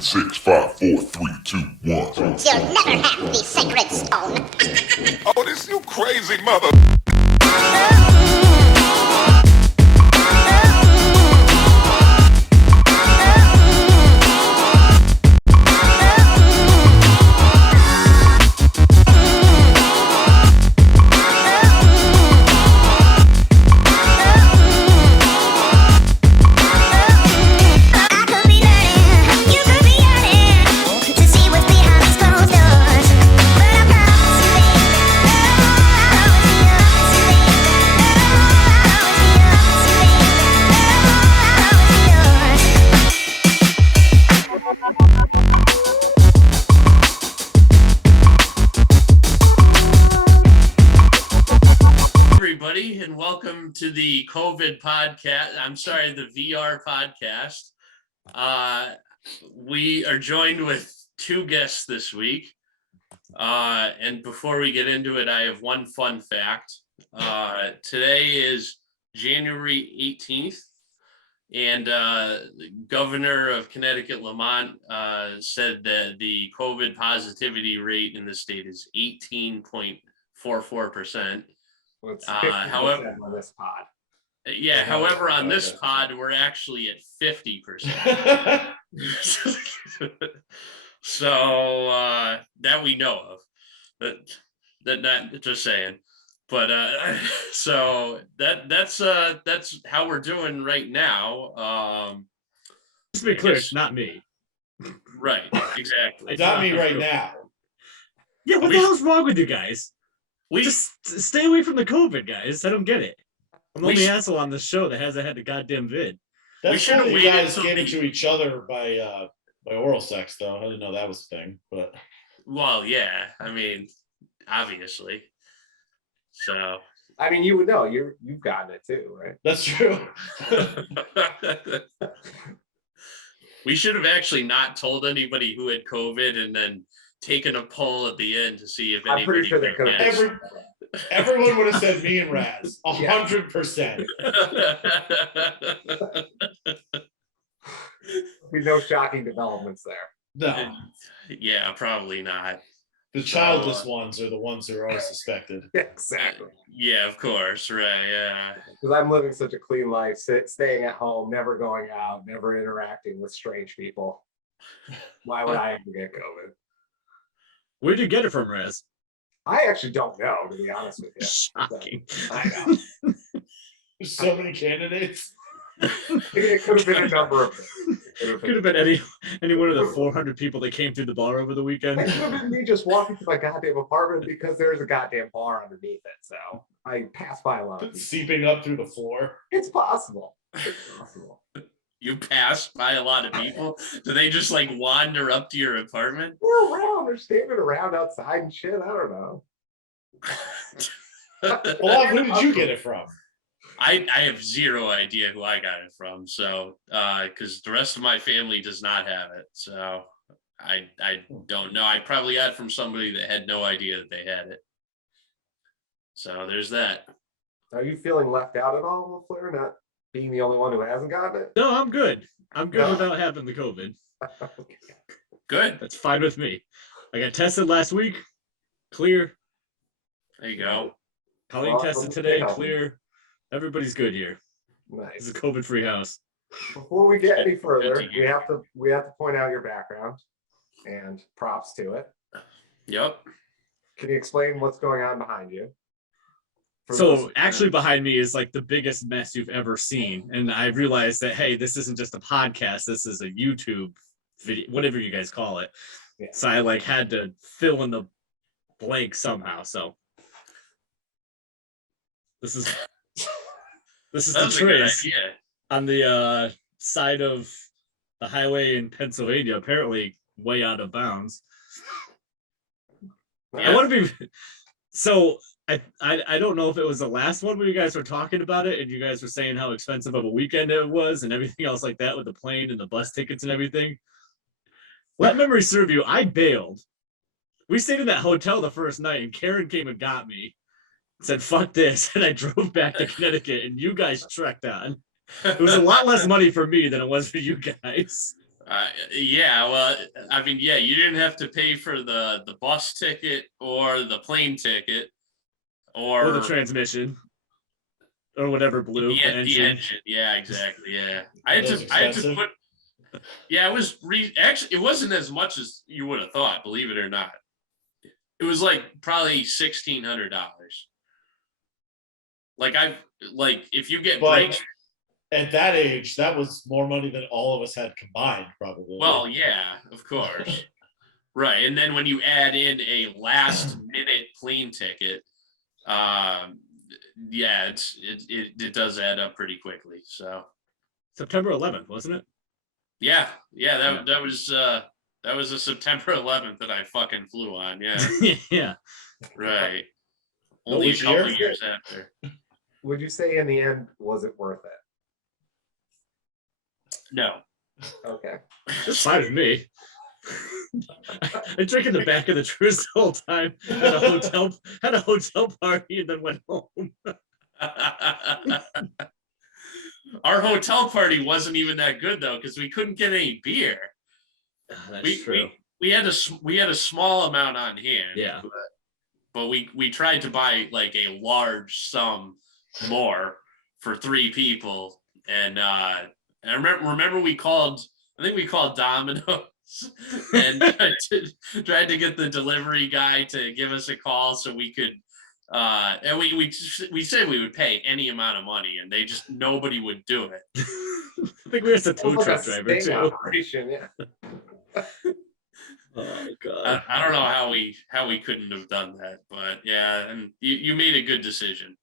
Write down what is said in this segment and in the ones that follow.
7, 6, 5, 4, 3, 2, 1. You'll never have the sacred stone. Oh, this you crazy mother. And welcome to the COVID podcast. I'm sorry, the VR podcast. We are joined with two guests this week. And before we get into it, I have one fun fact. Today is January 18th, and the governor of Connecticut, Lamont, said that the COVID positivity rate in the state is 18.44%. However, on this pod. Yeah, however, on this pod, we're actually at 50%. So that we know of. That not just saying. But so that's how we're doing right now. Just to be clear, it's not me. Right, exactly. It's not me right now. Yeah, what the hell's wrong with you guys? We just stay away from the COVID, guys. I don't get it. I'm the only asshole on this show that hasn't had the goddamn vid. That's true. You guys gave it to each other by oral sex, though. I didn't know that was a thing, but well, yeah. I mean, obviously. So I mean, you would know. You've gotten it too, right? That's true. We should have actually not told anybody who had COVID and then taken a poll at the end to see if anybody. I'm pretty sure they could have. Everyone would have said me and Raz, 100%. Be no shocking developments there. No. Yeah, probably not. The childless ones are the ones who are always suspected. Exactly. Yeah, of course, right? Yeah. Because I'm living such a clean life, staying at home, never going out, never interacting with strange people. Why would I ever get COVID? Where'd you get it from, Raz? I actually don't know, to be honest with you. Shocking. I know. There's so many candidates. It could have been a number of things. Could have been any one of the 400 people that came through the bar over the weekend. It could have been me just walking to my goddamn apartment because there's a goddamn bar underneath it. So I pass by a lot of people. Seeping up through the floor. It's possible. It's possible. You pass by a lot of people? Do they just like wander up to your apartment? They're around. They're standing around outside and shit. I don't know. Well, who did you get it from? I have zero idea who I got it from. So, because the rest of my family does not have it. So I don't know. I probably got it from somebody that had no idea that they had it. So there's that. Are you feeling left out at all, Flair? Not being the only one who hasn't gotten it? No, I'm good. I'm good without having the COVID. Good. That's fine with me. I got tested last week. Clear. There you go. Colleen tested today. Clear. Everybody's good here. Nice. It's a COVID-free house. Before we get any further, we have to point out your background and props to it. Yep. Can you explain what's going on behind you? So actually behind me is like the biggest mess you've ever seen. And I realized that, hey, this isn't just a podcast. This is a YouTube video, whatever you guys call it. Yeah. So I like had to fill in the blank somehow. So this is the trace on the side of the highway in Pennsylvania, apparently way out of bounds. Yeah. I want to be so I don't know if it was the last one where you guys were talking about it and you guys were saying how expensive of a weekend it was and everything else like that with the plane and the bus tickets and everything. Let memory serve you. I bailed. We stayed in that hotel the first night and Karen came and got me. Said, fuck this. And I drove back to Connecticut and you guys trekked on. It was a lot less money for me than it was for you guys. Yeah, well, I mean, yeah, you didn't have to pay for the bus ticket or the plane ticket Or the or transmission. Or whatever blew the the engine. engine. Yeah, exactly. Yeah, Those I had to expensive. put. Yeah, it was actually it wasn't as much as you would have thought. Believe it or not, it was like probably $1,600. Like if you get But brakes. at that age, that was more money than all of us had combined, probably. Well, yeah, of course. Right. And then when you add in a last minute plane ticket, yeah, it does add up pretty quickly. So September 11th, wasn't it? yeah, that was a September 11th that I fucking flew on. Yeah. Yeah. Right. What Only a was couple yours? years after. Would you say in the end, was it worth it? No. Okay. Just fine with me. I drank in the back of the Truce the whole time. Had a hotel party and then went home. Our hotel party wasn't even that good though, because we couldn't get any beer. That's true. We had a small amount on hand. Yeah. But we tried to buy like a large sum more for 3 people, and I remember I think we called Domino's and tried to get the delivery guy to give us a call so we could and we said we would pay any amount of money, and nobody would do it. I think we were a tow Almost truck a driver sting too. operation, yeah. Oh god. I don't know how we couldn't have done that, but yeah, and you made a good decision,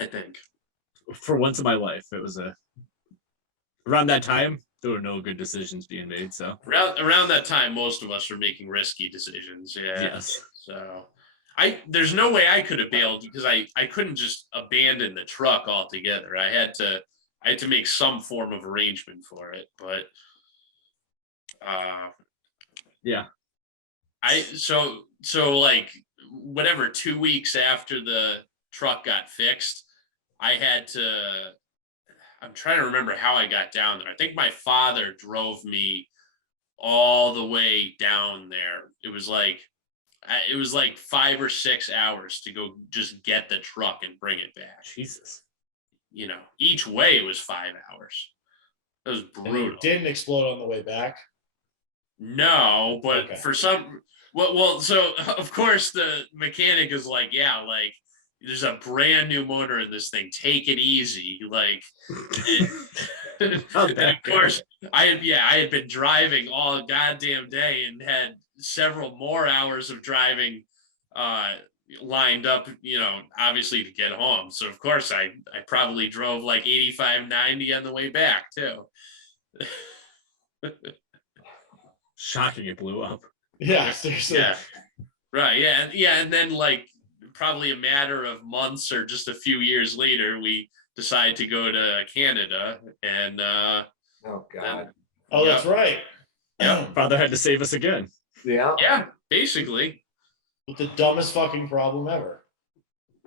I think. For once in my life, it was around that time there were no good decisions being made. So Around that time, most of us were making risky decisions. Yeah. yes. So there's no way I could have bailed, because I couldn't just abandon the truck altogether. I had to make some form of arrangement for it, but Yeah. So like whatever, 2 weeks after the truck got fixed, I'm trying to remember how I got down there. I think my father drove me all the way down there. It was like 5 or 6 hours to go just get the truck and bring it back. Jesus. You know, each way it was 5 hours. It was And brutal. it didn't explode on the way back. No, but Okay. for some, well, so of course the mechanic is like, yeah, like there's a brand new motor in this thing. Take it easy, like. And of course, I had been driving all goddamn day and had several more hours of driving lined up, you know, obviously to get home. So of course I probably drove like 85, 90 on the way back too. Shocking it blew up. Yeah, seriously. Yeah. Right. Yeah. Yeah. And then like probably a matter of months or just a few years later, we decide to go to Canada, and Oh God. Oh, that's right. Yep. Father had to save us again. Yeah. yeah, basically. With the dumbest fucking problem ever.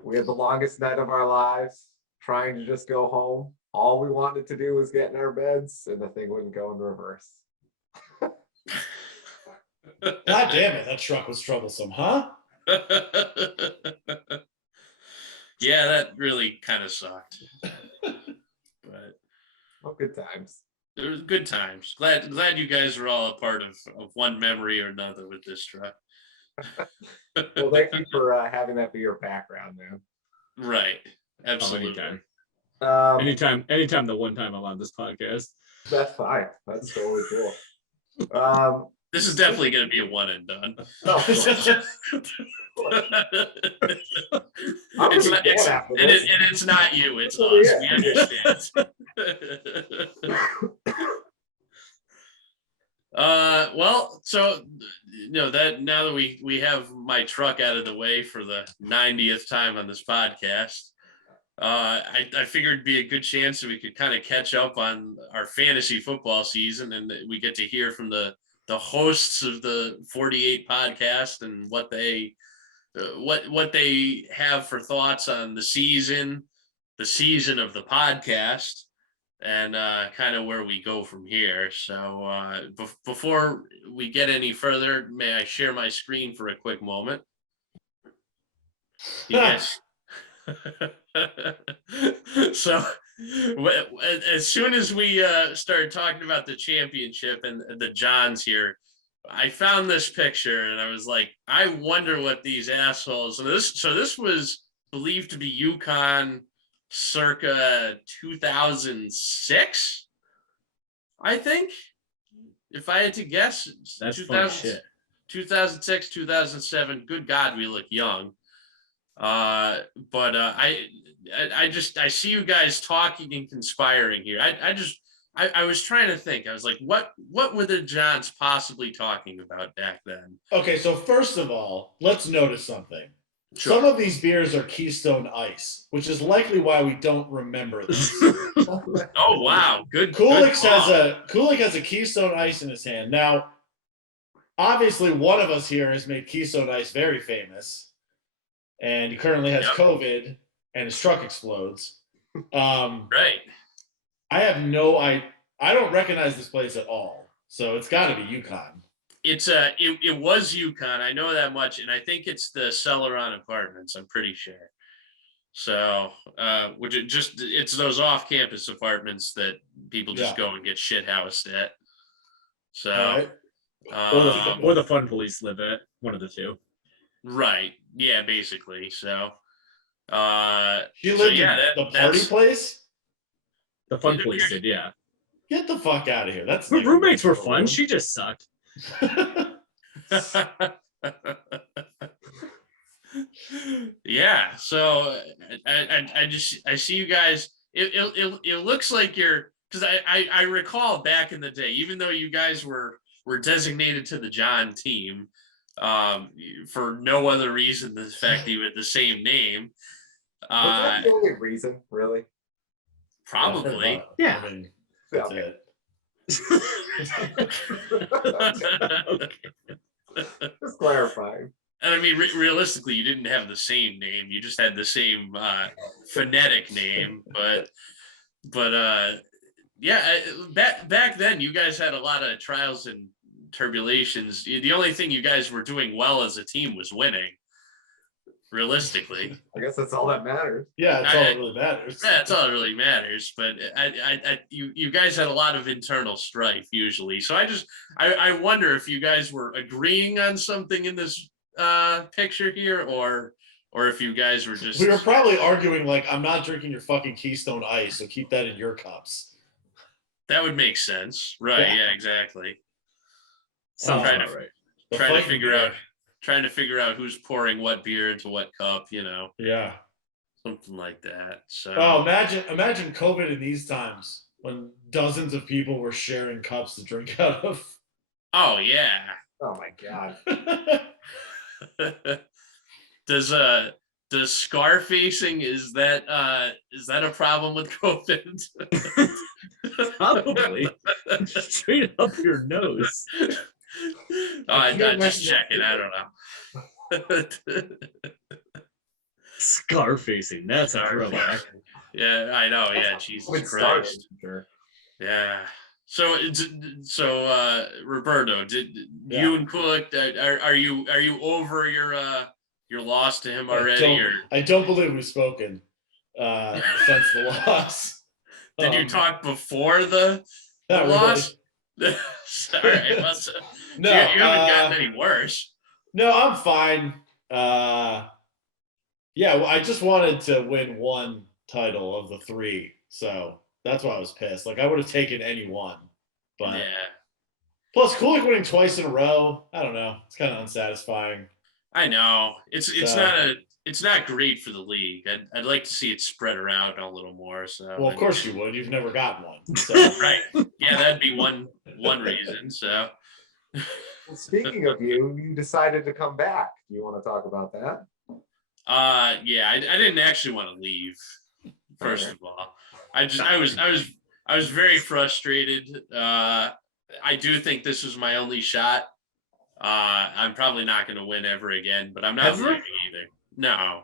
We had the longest night of our lives trying to just go home. All we wanted to do was get in our beds, and the thing wouldn't go in reverse. God damn it, that truck was troublesome, huh? Yeah, that really kind of sucked. But Oh, good times. it was good times. Glad you guys were all a part of one memory or another with this truck. Well, thank you for having that be your background, man. Right. Absolutely. Anytime the one time I'm on this podcast. That's fine. That's totally cool. This is definitely going to be a one and done. Oh, I'm It's gonna not, be it's, going after and, this. and it's not you, it's Oh, us. yeah. We understand. Well, so you know that now that we have my truck out of the way for the 90th time on this podcast, I figured it'd be a good chance that we could kind of catch up on our fantasy football season, and that we get to hear from the hosts of the 48 podcast and what they have for thoughts on the season of the podcast, and kind of where we go from here. So before we get any further, may I share my screen for a quick moment? You guys. So as soon as we started talking about the championship and the Johns here, I found this picture and I was like, I wonder what these assholes. So this was believed to be UConn circa 2006, I think, if I had to guess. That's funny shit. 2006, 2007. Good God, we look young. I see you guys talking and conspiring here. I was trying to think. I was like, what were the Johns possibly talking about back then? Okay, so first of all, let's notice something. Sure. Some of these beers are Keystone Ice, which is likely why we don't remember this. Oh wow, good. Kulik good has a Keystone Ice in his hand. Now, obviously, one of us here has made Keystone Ice very famous, and he currently has COVID, and his truck explodes. Right. I don't recognize this place at all, so it's got to be UConn. It was UConn. I know that much, and I think it's the Celeron Apartments. I'm pretty sure. So, it's those off-campus apartments that people just go and get shit housed at. So, right. Or the fun police live at, one of the two. Right. Yeah, basically. So, She lived in the party place? The fun police did, yeah. Get the fuck out of here. That's Her roommates were fun. She just sucked. Yeah. So I see you guys. It looks like you're, because I recall back in the day, even though you guys were designated to the John team, for no other reason than the fact that you had the same name. Was that the only reason, really? Probably. Yeah. I mean, that's it. Just clarifying. And I mean, realistically, you didn't have the same name. You just had the same phonetic name. But yeah, back then, you guys had a lot of trials and tribulations. The only thing you guys were doing well as a team was winning. Realistically, I guess that's all that matters. Yeah, that's all that really matters. That's all that really matters. But you guys had a lot of internal strife usually. So I wonder if you guys were agreeing on something in this picture here, or if you guys were just. We were probably arguing like, I'm not drinking your fucking Keystone Ice, so keep that in your cups. That would make sense, right? Yeah, exactly. Sounds trying right. Trying to figure out who's pouring what beer into what cup, Yeah. Something like that. So. Oh, imagine COVID in these times when dozens of people were sharing cups to drink out of. Oh yeah. Oh my God. Does scar facing, is that a problem with COVID? Probably. Straight up your nose. I'm just checking. I don't know. Scar facing. That's a throwback. Yeah, I know. Yeah, Jesus Christ. Sure. Yeah. So Roberto, did you and Kulik, are you over your loss to him already? I don't believe we've spoken since the loss. Did you talk before the loss? Sorry, no, you haven't gotten any worse. No, I'm fine. Yeah, well, I just wanted to win one title of the three, so that's why I was pissed. Like, I would have taken any one, but yeah. Plus, Kulik winning twice in a row, I don't know. It's kind of unsatisfying. I know it's not great for the league. I'd like to see it spread around a little more. So well, of course you would. You've never gotten one. So. Right. Yeah, that'd be one reason. So. Well, speaking of you decided to come back. Do you want to talk about that? Yeah, I didn't actually want to leave. First of all, I was very frustrated. I do think this was my only shot. I'm probably not going to win ever again, but I'm not leaving either. No.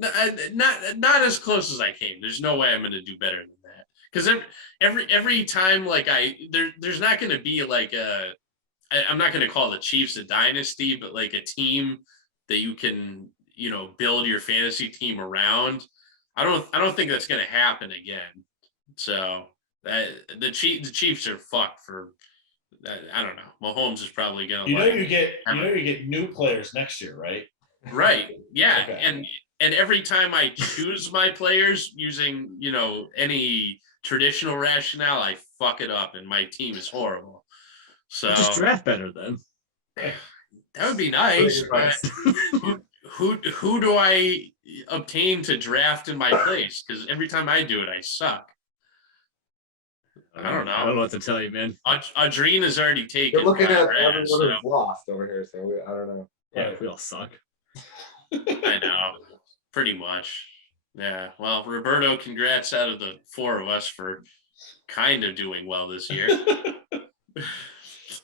not as close as I came. There's no way I'm going to do better than that. Because every time, like there's not going to be like I'm not going to call the Chiefs a dynasty, but like a team that you can, build your fantasy team around. I don't think that's going to happen again. So the Chiefs are fucked for. I don't know. Mahomes is probably going to. You get new players next year, right? Right. Yeah. Okay. And every time I choose my players using, any traditional rationale, I fuck it up and my team is horrible. So just draft better then. That would be nice. Who do I obtain to draft in my place? Because every time I do it, I suck. I don't know. I don't know what to tell you, man. Adrien has already taken. You're looking at Raz, everyone so. who's lost over here, so I don't know. Yeah, we all suck. I know, pretty much. Yeah. Well, Roberto, congrats out of the four of us for kind of doing well this year.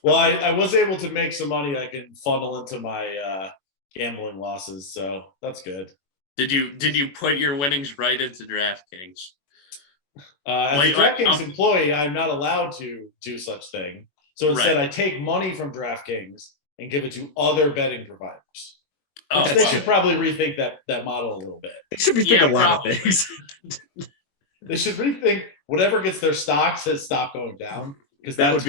Well, I was able to make some money I can funnel into my gambling losses, so that's good. Did you put your winnings right into DraftKings? As a DraftKings employee, I'm not allowed to do such thing. So instead, I take money from DraftKings and give it to other betting providers. They should probably rethink that model a little bit. They should rethink a lot of things. They should rethink whatever gets their stocks has stopped going down, because that would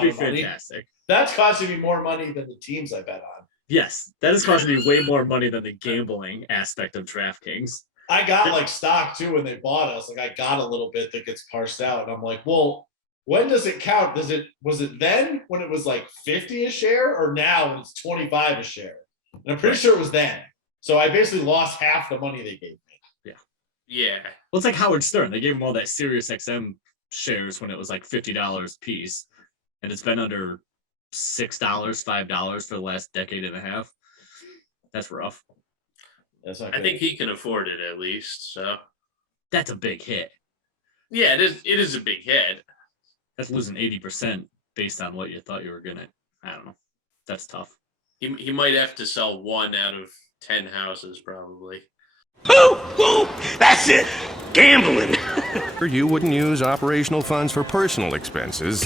be fantastic. That's costing me more money than the teams I bet on. Yes, that is costing me way more money than the gambling aspect of DraftKings. I got like stock too when they bought us. Like I got a little bit that gets parsed out, and I'm like, well, when does it count? Was it then when it was like 50 a share, or now when it's 25 a share? And I'm pretty sure it was then. So I basically lost half the money they gave me. Yeah. Well, it's like Howard Stern. They gave him all that Sirius XM shares when it was like $50 a piece, and it's been under $6, $5 for the last decade and a half. That's rough. That's not I think he can afford it at least. So that's a big hit. Yeah, it is a big hit. That's losing 80% based on what you thought you were gonna. I don't know. That's tough. He might have to sell 1 out of 10 houses probably. Who? That's it. Gambling. You wouldn't use operational funds for personal expenses.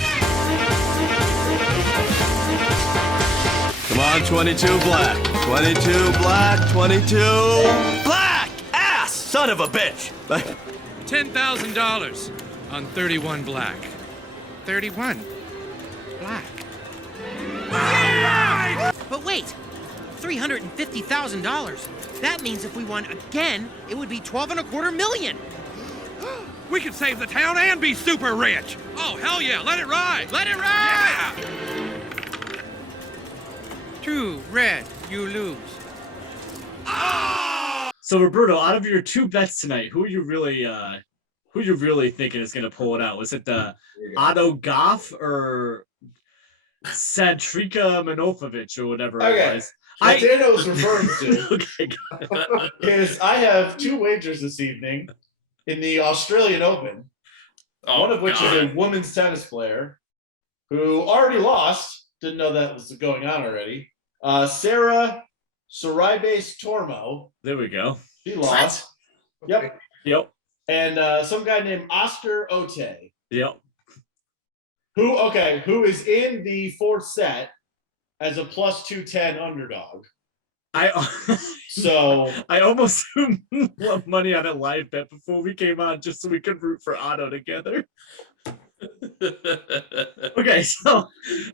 Come on, 22 black. 22 black. 22 black. Ass, son of a bitch. $10,000 on 31 black. 31 black. But wait, $350,000. That means if we won again, it would be 12.25 million. We could save the town and be super rich. Oh, hell yeah, let it ride. Let it ride. Yeah. Two red, you lose. So Roberto, out of your 2 bets tonight, who are you really thinking is going to pull it out? Was it the Otto Goff or Sadrika Manofovich or whatever it was? What Dana was referring to Okay. is I have 2 wagers this evening in the Australian Open, one of which is a women's tennis player who already lost. Didn't know that was going on already. Sarah Sorribes Tormo. There we go. She lost. Okay. Yep. And some guy named Oscar Ote, Yep. who is in the 4th set as a plus 210 underdog. So I almost won money on a live bet before we came on just so we could root for Otto together. Okay, so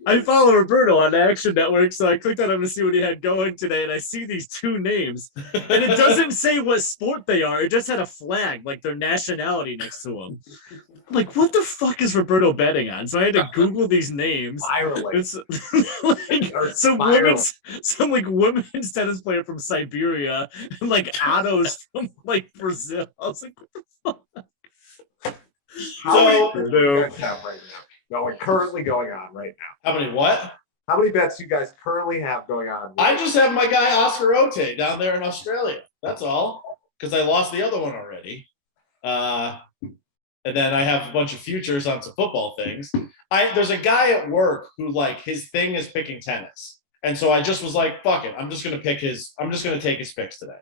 I follow Roberto on Action Network, so I clicked on him to see what he had going today, and I see these 2 names, and it doesn't say what sport they are. It just had a flag, like their nationality next to them. I'm like, what the fuck is Roberto betting on? So I had to Google these names. It's like some women's tennis player from Siberia, and like Otto's from like Brazil. I was like, what the fuck? How many bets do you guys have right now? Currently going on right now. How many what? How many bets do you guys currently have going on? I just have my guy Oscar Ote down there in Australia. That's all. Because I lost the other one already. And then I have a bunch of futures on some football things. There's a guy at work who like his thing is picking tennis. And so I just was like, fuck it. I'm just gonna take his picks today.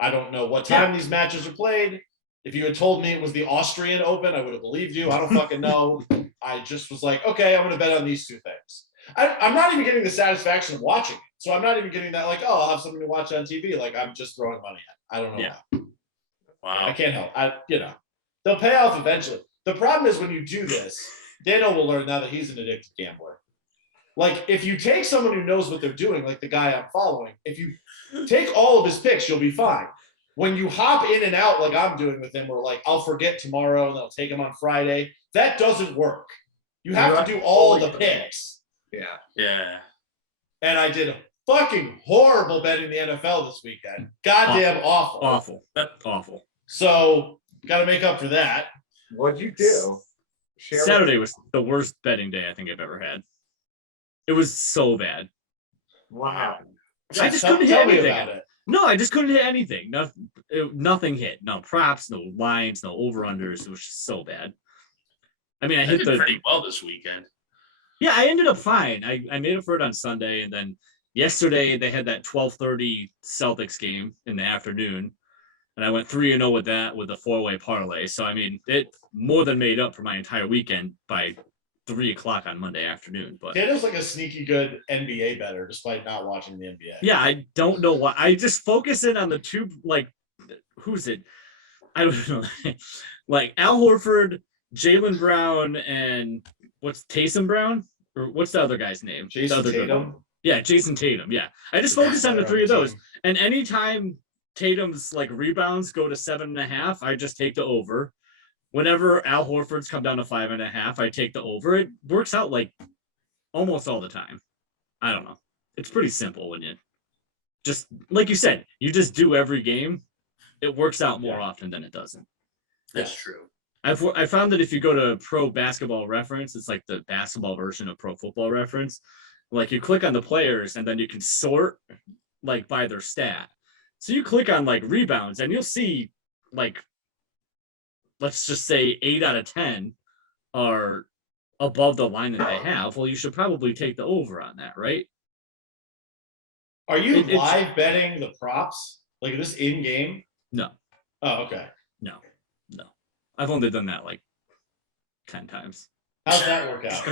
I don't know what time these matches are played. If you had told me it was the Austrian Open, I would have believed you. I don't fucking know. I just was like, okay, I'm going to bet on these two things. I'm not even getting the satisfaction of watching it. So I'm not even getting that like, oh, I'll have something to watch on TV. Like I'm just throwing money at it. I don't know. Yeah. Wow. I can't help. They'll pay off eventually. The problem is when you do this, Daniel will learn now that he's an addicted gambler. Like if you take someone who knows what they're doing, like the guy I'm following, if you take all of his picks, you'll be fine. When you hop in and out like I'm doing with him, or like I'll forget tomorrow and then I'll take him on Friday, that doesn't work. You have to do all of the picks. Yeah. Yeah. And I did a fucking horrible bet in the NFL this weekend. Goddamn awful. Awful. So got to make up for that. What'd you do? Saturday was the worst betting day I think I've ever had. It was so bad. Wow. I just couldn't hit anything. No, I just couldn't hit anything. Nothing hit. No props, no lines, no over-unders. It was just so bad. I mean, I hit pretty well this weekend. Yeah, I ended up fine. I made up for it on Sunday, and then yesterday they had that 12:30 Celtics game in the afternoon, and I went 3-0 with that with a 4-way parlay. So I mean, it more than made up for my entire weekend by 3:00 on Monday afternoon. But Daniel's like a sneaky good NBA bettor, despite not watching the NBA. Yeah, I don't know why. I just focus in on the two. Like, who's it? I don't know. Like Al Horford, Jaylen Brown, and what's Taysom Brown? Or what's the other guy's name? Jason Tatum. Yeah, Jason Tatum. Yeah, I just focus on the three of those. And anytime Tatum's like rebounds go to 7.5, I just take the over. Whenever Al Horford's come down to 5.5, I take the over. It works out like almost all the time. I don't know. It's pretty simple when you just, like you said, you just do every game. It works out more often than it doesn't. That's true. I found that if you go to Pro Basketball Reference, it's like the basketball version of Pro Football Reference. Like you click on the players and then you can sort like by their stat. So you click on like rebounds and you'll see like, let's just say 8 out of 10 are above the line that they have. Well, you should probably take the over on that, right? Are you live betting the props? Like is this in game? No. Oh, okay. No. I've only done that like 10 times. How's that work out?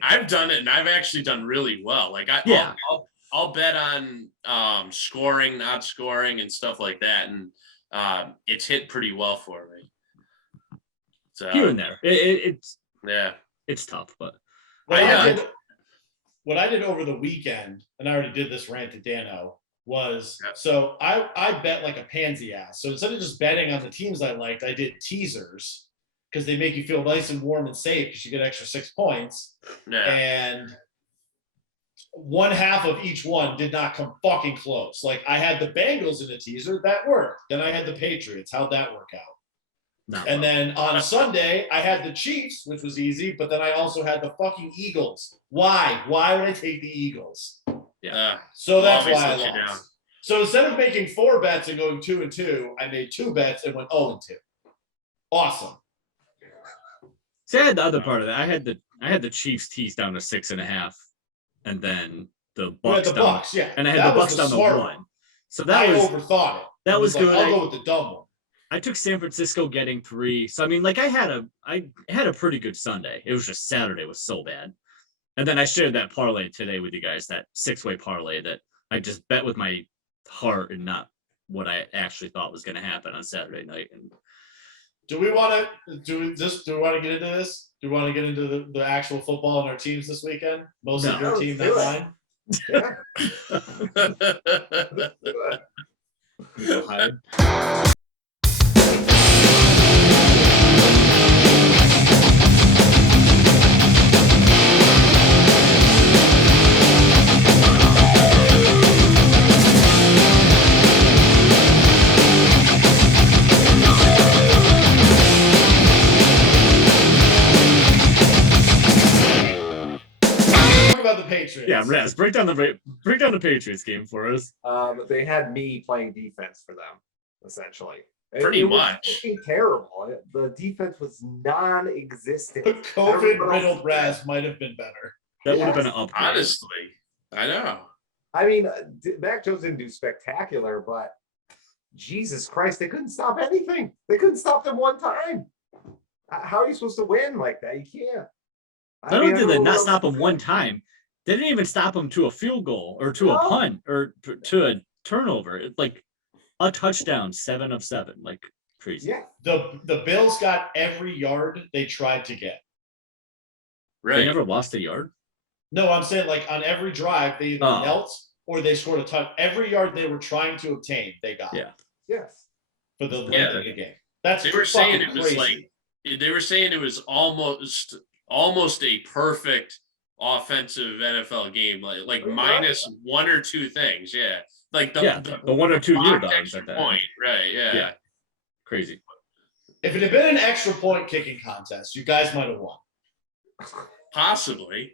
I've done it and I've actually done really well. Like I'll bet on scoring, not scoring, and stuff like that, and it's hit pretty well for me. So here and there, it's tough, but what I did over the weekend, and I already did this rant to Dano, was so I bet like a pansy ass. So instead of just betting on the teams I liked, I did teasers because they make you feel nice and warm and safe because you get extra 6 points. Yeah. And one half of each one did not come fucking close. Like I had the Bengals in a teaser, that worked. Then I had the Patriots. How'd that work out? Then on Sunday, I had the Chiefs, which was easy, but then I also had the fucking Eagles. Why? Why would I take the Eagles? Yeah. So that's why I lost. So instead of making 4 bets and going 2-2, I made 2 bets and went 0-2. Awesome. See, I had the other part of that. I had the Chiefs tease down to 6.5, and then the Bucks down. Bucks, yeah. And I had the Bucks down to 1. So that I overthought it. That was good. I'll go with the dumb one. I took San Francisco getting 3. So I mean, like I had a pretty good Sunday. It was just Saturday was so bad. And then I shared that parlay today with you guys, that 6-way parlay that I just bet with my heart and not what I actually thought was going to happen on Saturday night. And do we want to get into this? Do we want to get into the actual football in our teams this weekend? Most of your team, not mine. About the Patriots. Yeah, Raz, break down the Patriots game for us. They had me playing defense for them, essentially. Pretty much. Was fucking terrible. The defense was non-existent. The COVID-riddled Raz might have been better. That would have been an upgrade. Honestly, I know. I mean, Mac Jones didn't do spectacular, but Jesus Christ, they couldn't stop anything. They couldn't stop them one time. How are you supposed to win like that? You can't. Not only did they not stop him one time, they didn't even stop him to a field goal or to a punt or to a turnover. It's like a touchdown, 7 of 7, like crazy. Yeah. The Bills got every yard they tried to get. Right. They never lost a yard. No, I'm saying like on every drive they either knelt or they scored a touch. Every yard they were trying to obtain, they got. Yeah. Yes. For the length of the game. That's They were saying fucking it was crazy. they were saying it was almost a perfect offensive NFL game, like minus 1 or 2 things. Yeah. Like the 1 or 2 year dogs extra at that point. Right. Yeah. Crazy. If it had been an extra point kicking contest, you guys might have won. Possibly.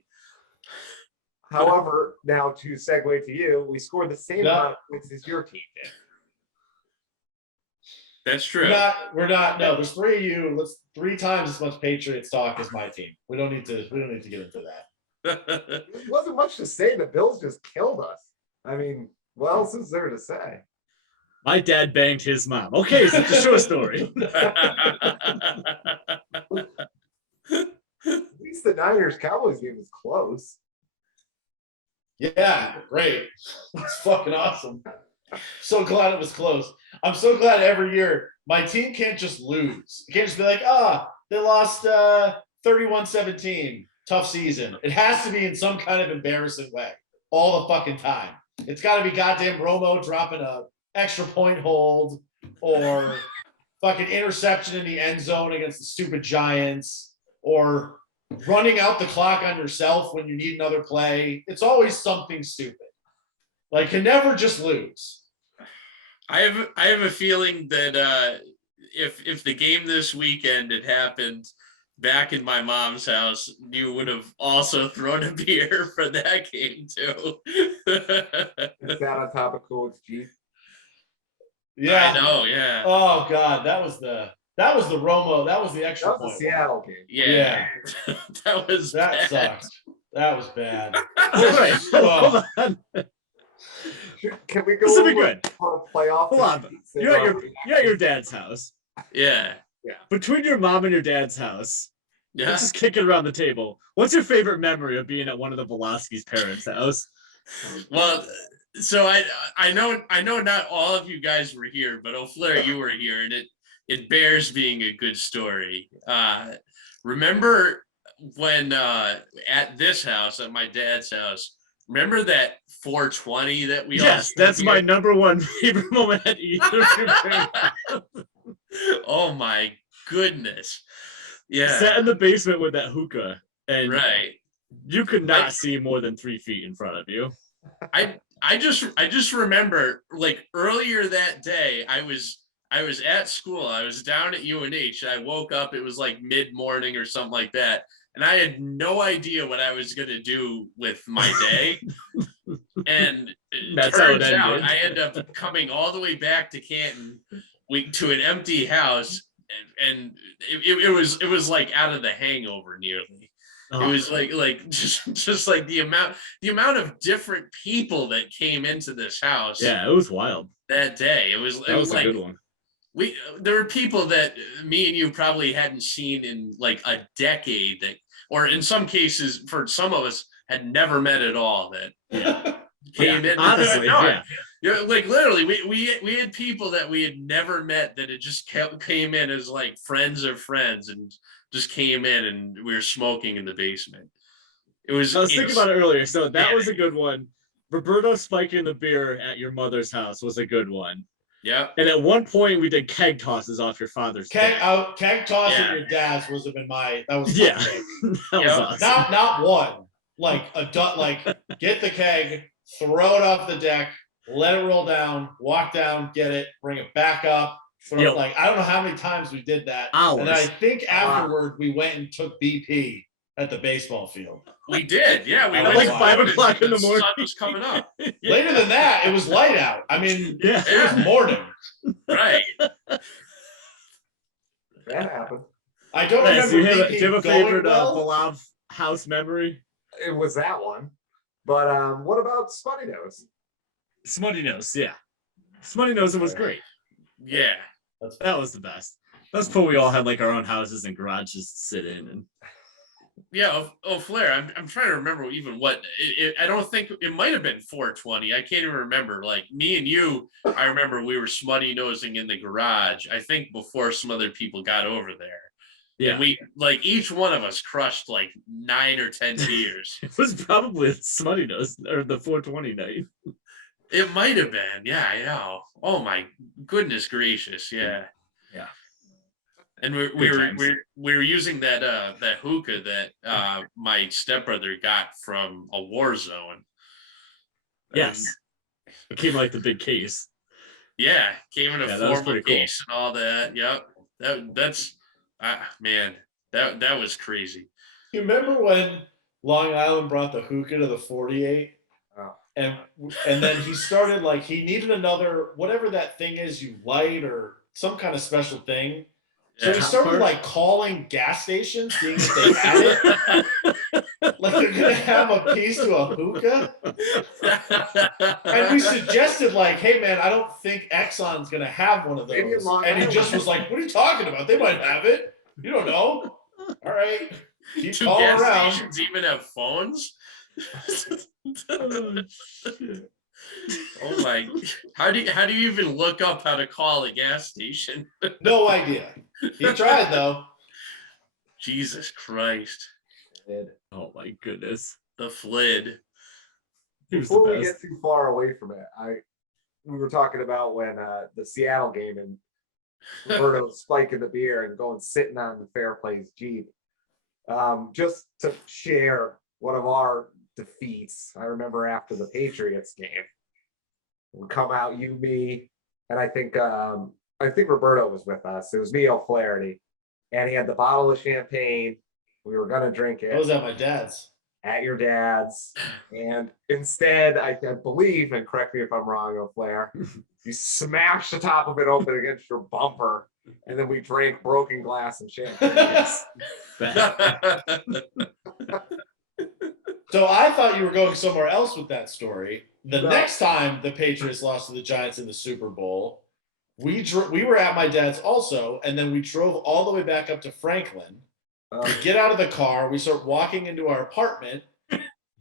However, now to segue to you, we scored the same amount of points as your team did. That's true. We're not. No, there's 3 of you. Let's 3 times as much Patriots talk as my team. We don't need to get into that. It wasn't much to say. The Bills just killed us. I mean, what else is there to say? My dad banged his mom. Okay, so it's a short story. At least the Niners-Cowboys game was close. Yeah, great. That's fucking awesome. So glad it was close. I'm so glad every year my team can't just lose. It can't just be like, they lost 31-17. Tough season. It has to be in some kind of embarrassing way all the fucking time. It's got to be goddamn Romo dropping a extra point hold or fucking interception in the end zone against the stupid Giants or running out the clock on yourself when you need another play. It's always something stupid. Like, can never just lose. I have a feeling that if the game this weekend had happened back in my mom's house, you would have also thrown a beer for that game too. Is that on top of Coolidge Cheeb? Yeah. I know, yeah. Oh god, that was the Romo. That was the extra That was point. the Seattle game. Yeah. that bad. sucked. That was bad. All right, hold on. Can we go This will be good. for a playoff? Hold on. You're at your dad's house. Yeah. Between your mom and your dad's house, Yeah. let's just kick it around the table. What's your favorite memory of being at one of the Volosky's parents' house? Well, so I know not all of you guys were here, but Oflar, you were here, and it bears being a good story. Remember when at this house, at my dad's house, remember that 420 that we all stood that's here? my number one favorite moment at either of your parents' house. Oh my goodness. Yeah. Sat in the basement with that hookah, and Right. you could not see more than 3 feet in front of you. I just remember, like, earlier that day, I was at school. I was down at UNH. I woke up, it was like mid-morning or something like that. And I had no idea what I was gonna do with my day. And it turns out I end up coming all the way back to Canton, to an empty house, and it was like out of The Hangover nearly. It was like just like the amount of different people that came into this house. Yeah, it was wild That day. It was like a good one. There were people that me and you probably hadn't seen in like a decade, that, or in some cases for some of us, had never met at all, that came in. Honestly, like literally we had people that we had never met that had just came in as like friends of friends and just came in, and we were smoking in the basement. I was thinking about it earlier. So that was a good one. Roberto spiking the beer at your mother's house was a good one. Yeah. And at one point we did keg tosses off your father's keg tossing your dad's was have been that was that was awesome. Not one. Like get the keg, throw it off the deck, let it roll down, walk down, get it, bring it back up. Like, I don't know how many times we did that. Hours. And I think afterward we went and took BP at the baseball field. We did, yeah. We At went like to 5 o'clock in the morning. The sun was coming up. Later than that, it was light out. I mean, Yeah. it was morning. Right. That happened. I don't Nice. remember Do you have BP a going favorite well. Volov house memory? It was that one. But what about Smutty Nose? Smutty Nose, yeah. Smutty Nose was great. Yeah. That was the best. That's cool. We all had like our own houses and garages to sit in. And Yeah, Flair. I'm trying to remember even what I don't think it might have been 420. I can't even remember. Like me and you, I remember we were smutty nosing in the garage. I think before some other people got over there. yeah, And we like each one of us crushed like 9 or 10 beers. it was probably Smutty Nose or the 420 night. It might have been. Yeah, I know. Oh my goodness gracious. Yeah. Yeah. And we were using that hookah that my stepbrother got from a war zone. Yes. It came like the big case. Yeah, came in a Yeah, that was formal pretty cool. case and all that. Yep. That's man, that was crazy. You remember when Long Island brought the hookah to the 48? Oh. And then he started like he needed another whatever that thing is you light or some kind of special thing. So he started like calling gas stations, seeing if they had it. Like they're gonna have a piece to a hookah. And we suggested like, hey man, I don't think Exxon's gonna have one of those. Maybe in Long And he Island. just was like, what are you talking about? They might have it. You don't know. All right. Keep Do calling gas around. stations even have phones? Oh, shit. Oh my! How do you even look up how to call a gas station? No idea. He tried though. Jesus Christ! Oh my goodness. The Flid. He was the Before we best. get too far away from it, we were talking about when the Seattle game and Roberto spiking the beer and going sitting on the Fair Plays Jeep. Just to share one of our defeats, I remember after the Patriots game, we come out, you, me, and I think Roberto was with us. It was me, O'Flaherty, and he had the bottle of champagne. We were gonna drink it. I was at my dad's. At your dad's, and instead, I believe, and correct me if I'm wrong, O'Flair, you smashed the top of it open against your bumper, and then we drank broken glass and champagne. Yes. So I thought you were going somewhere else with that story. The No. next time the Patriots lost to the Giants in the Super Bowl, we were at my dad's also, and then we drove all the way back up to Franklin. We get out of the car, we start walking into our apartment.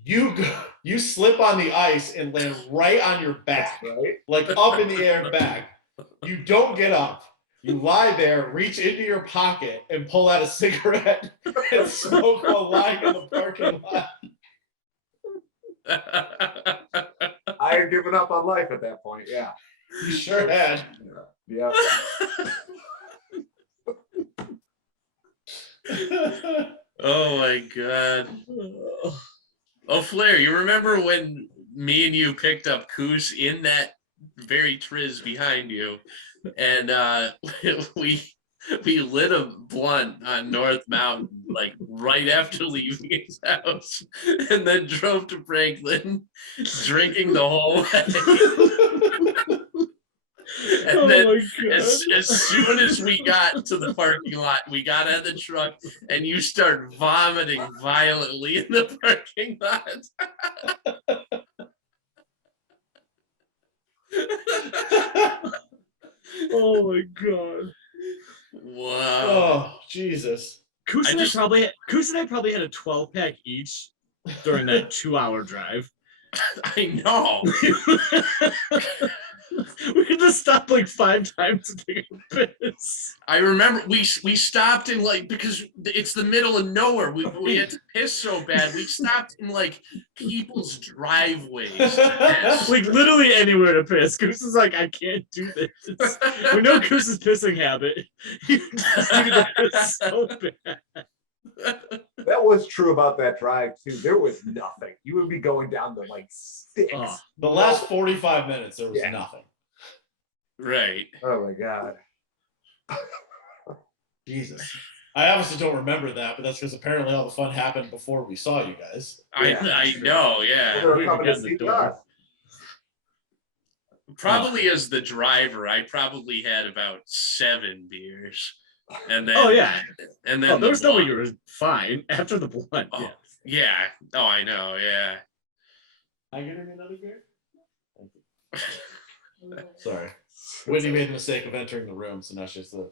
You slip on the ice and land right on your back, Right? like up in the air back. You don't get up. You lie there, reach into your pocket, and pull out a cigarette and smoke while lying in the parking lot. I had given up on life at that point. Yeah. You sure had. Yeah. Oh my God! Oh, Flair, you remember when me and you picked up Coos in that very trizz behind you, and we lit a blunt on North Mountain like right after leaving his house, and then drove to Franklin, drinking the whole way. And then as soon as we got to the parking lot, we got out of the truck and you start vomiting violently in the parking lot. Oh my God. Wow. Oh, Jesus. Coos and I probably had a 12-pack each during that 2-hour drive. I know. We had to stop like 5 times to take a piss. I remember we stopped in like, because it's the middle of nowhere. We had to piss so bad. We stopped in like people's driveways to piss. Like literally anywhere to piss. Coos is like, I can't do this. We know Coos's pissing habit. He just needed to piss so bad. That was true about that drive too. There was nothing. You would be going down to like 6. Oh. The last 45 minutes, there was nothing. Right. Oh my God. Jesus. I obviously don't remember that, but that's because apparently all the fun happened before we saw you guys. I know, They yeah. were We coming got to the see door. us. Probably as the driver, I probably had about 7 beers. And then and then there was the no way blunt. you were fine after the blunt. Oh, Yeah. yeah. Oh, I know, yeah. I get him another beer? Thank you. Sorry. Whitney made the mistake of entering the room, so now she's the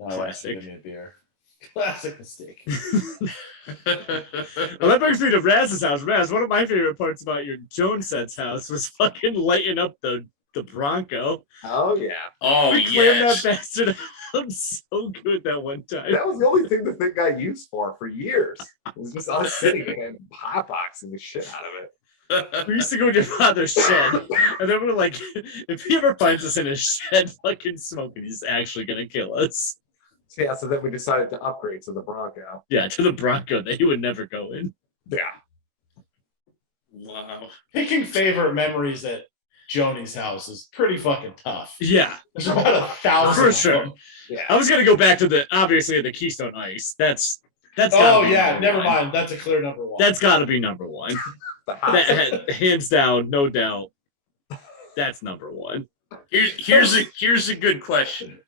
Classic. Give me a beer. Classic mistake. Well, that brings me to Raz's house. Raz, one of my favorite parts about your Jones set's house was fucking lighting up the Bronco. Oh yeah. Oh, We cleared yes. that bastard out so good that one time. That was the only thing the thing got used for years. It was just us sitting in it and hotboxing the shit out of it. We used to go to your father's shed, and then we're like, if he ever finds us in his shed fucking smoking, he's actually gonna kill us. So, yeah, so then we decided to upgrade to the Bronco. Yeah, to the Bronco that he would never go in. Yeah. Wow. Picking favorite memories at Joni's house is pretty fucking tough. Yeah, There's about 1,000. for of sure. them. Yeah. I was gonna go back to the Keystone Ice. That's Oh gotta be yeah, number never one. mind. That's a clear number one. That's got to be number one. That, hands down, no doubt. That's number one. Here's a good question.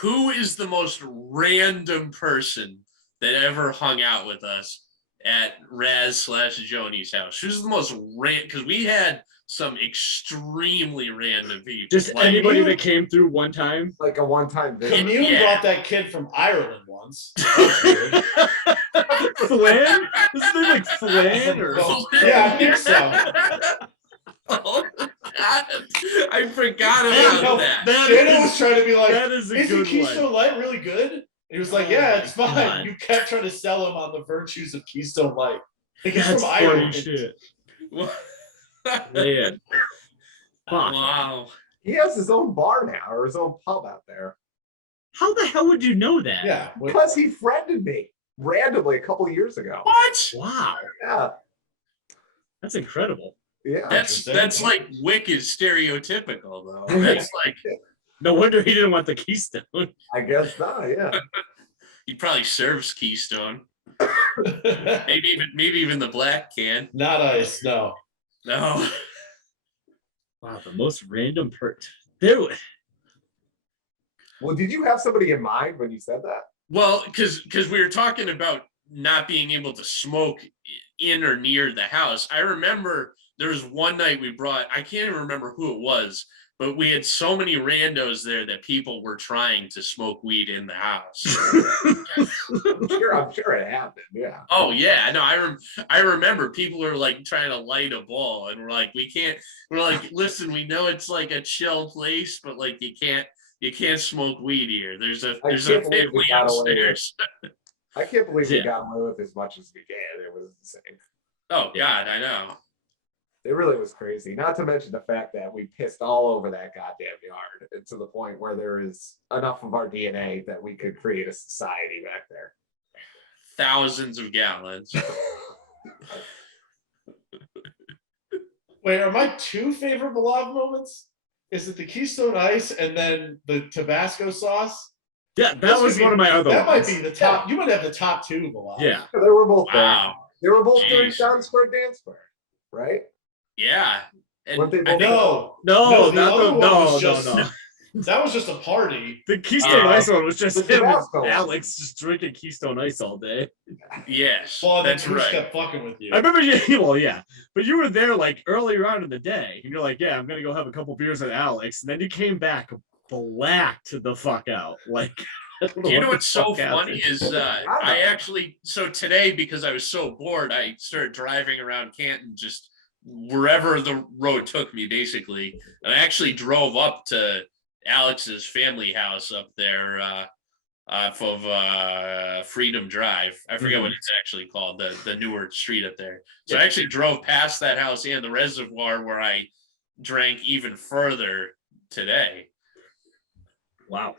Who is the most random person that ever hung out with us at Raz/Joni's house? Who's the most random? Because we had some extremely random people. Just Like, anybody that came through one time. Like a one-time visit. Commune Yeah. brought that kid from Ireland once. That was weird. Flan? Is his name like Flan or? Yeah, I think so. Oh, God. I forgot Yeah, about no, that. Dana was trying to be like, that is a isn't good Keystone one. Light really good? He was like, Oh yeah, my it's fine. God. You kept trying to sell him on the virtues of Keystone Light. Like, it's That's from funny Ireland. shit. Man. Fuck. Wow. He has his own bar now, or his own pub out there. How the hell would you know that? Yeah. Because he friended me randomly a couple of years ago. What? Wow. Yeah. That's incredible. Yeah. That's like wicked stereotypical though. That's like No wonder he didn't want the Keystone. I guess not, yeah. he probably serves Keystone. Maybe even the black can. Not ice, no. No. Wow, the most random Dude. Well, did you have somebody in mind when you said that? Well, because we were talking about not being able to smoke in or near the house. I remember there was one night we brought, I can't even remember who it was, but we had so many randos there that people were trying to smoke weed in the house. I'm sure it happened, yeah. Oh yeah, no, I remember people were like trying to light a ball, and we're like, listen, we know it's like a chill place, but like you can't smoke weed here. There's a can't believe we family got away with upstairs. I can't believe we Yeah. got away with as much as we did. It was insane. Oh God, I know. It really was crazy. Not to mention the fact that we pissed all over that goddamn yard, and to the point where there is enough of our DNA that we could create a society back there. Thousands of gallons. Wait, are my two favorite Volov moments? Is it the Keystone Ice and then the Tabasco sauce? Yeah, that was one of my other That ones. might be the top. You might have the top two Volov. Yeah. They were both Wow. there. They were both during Jeez. John Square Dance Square, right? Yeah. And Weren't they I both- think No, No, the not other the one no, was no, just- no. that was just a party. The Keystone Ice one was just the him and Tabasco one. Alex just drinking Keystone Ice all day. yes, Well, that's Bruce right. kept fucking with you. I remember you, well, yeah, but you were there like earlier on in the day. And you're like, yeah, I'm gonna go have a couple beers with Alex, and then you came back blacked the fuck out. Like, I don't You know what what's the so fuck funny happened. is I actually, so today, because I was so bored, I started driving around Canton, just wherever the road took me, basically. And I actually drove up to Alex's family house up there off of Freedom Drive. I forget what it's actually called, the newer street up there. So I actually drove past that house and the reservoir where I drank even further today. Wow.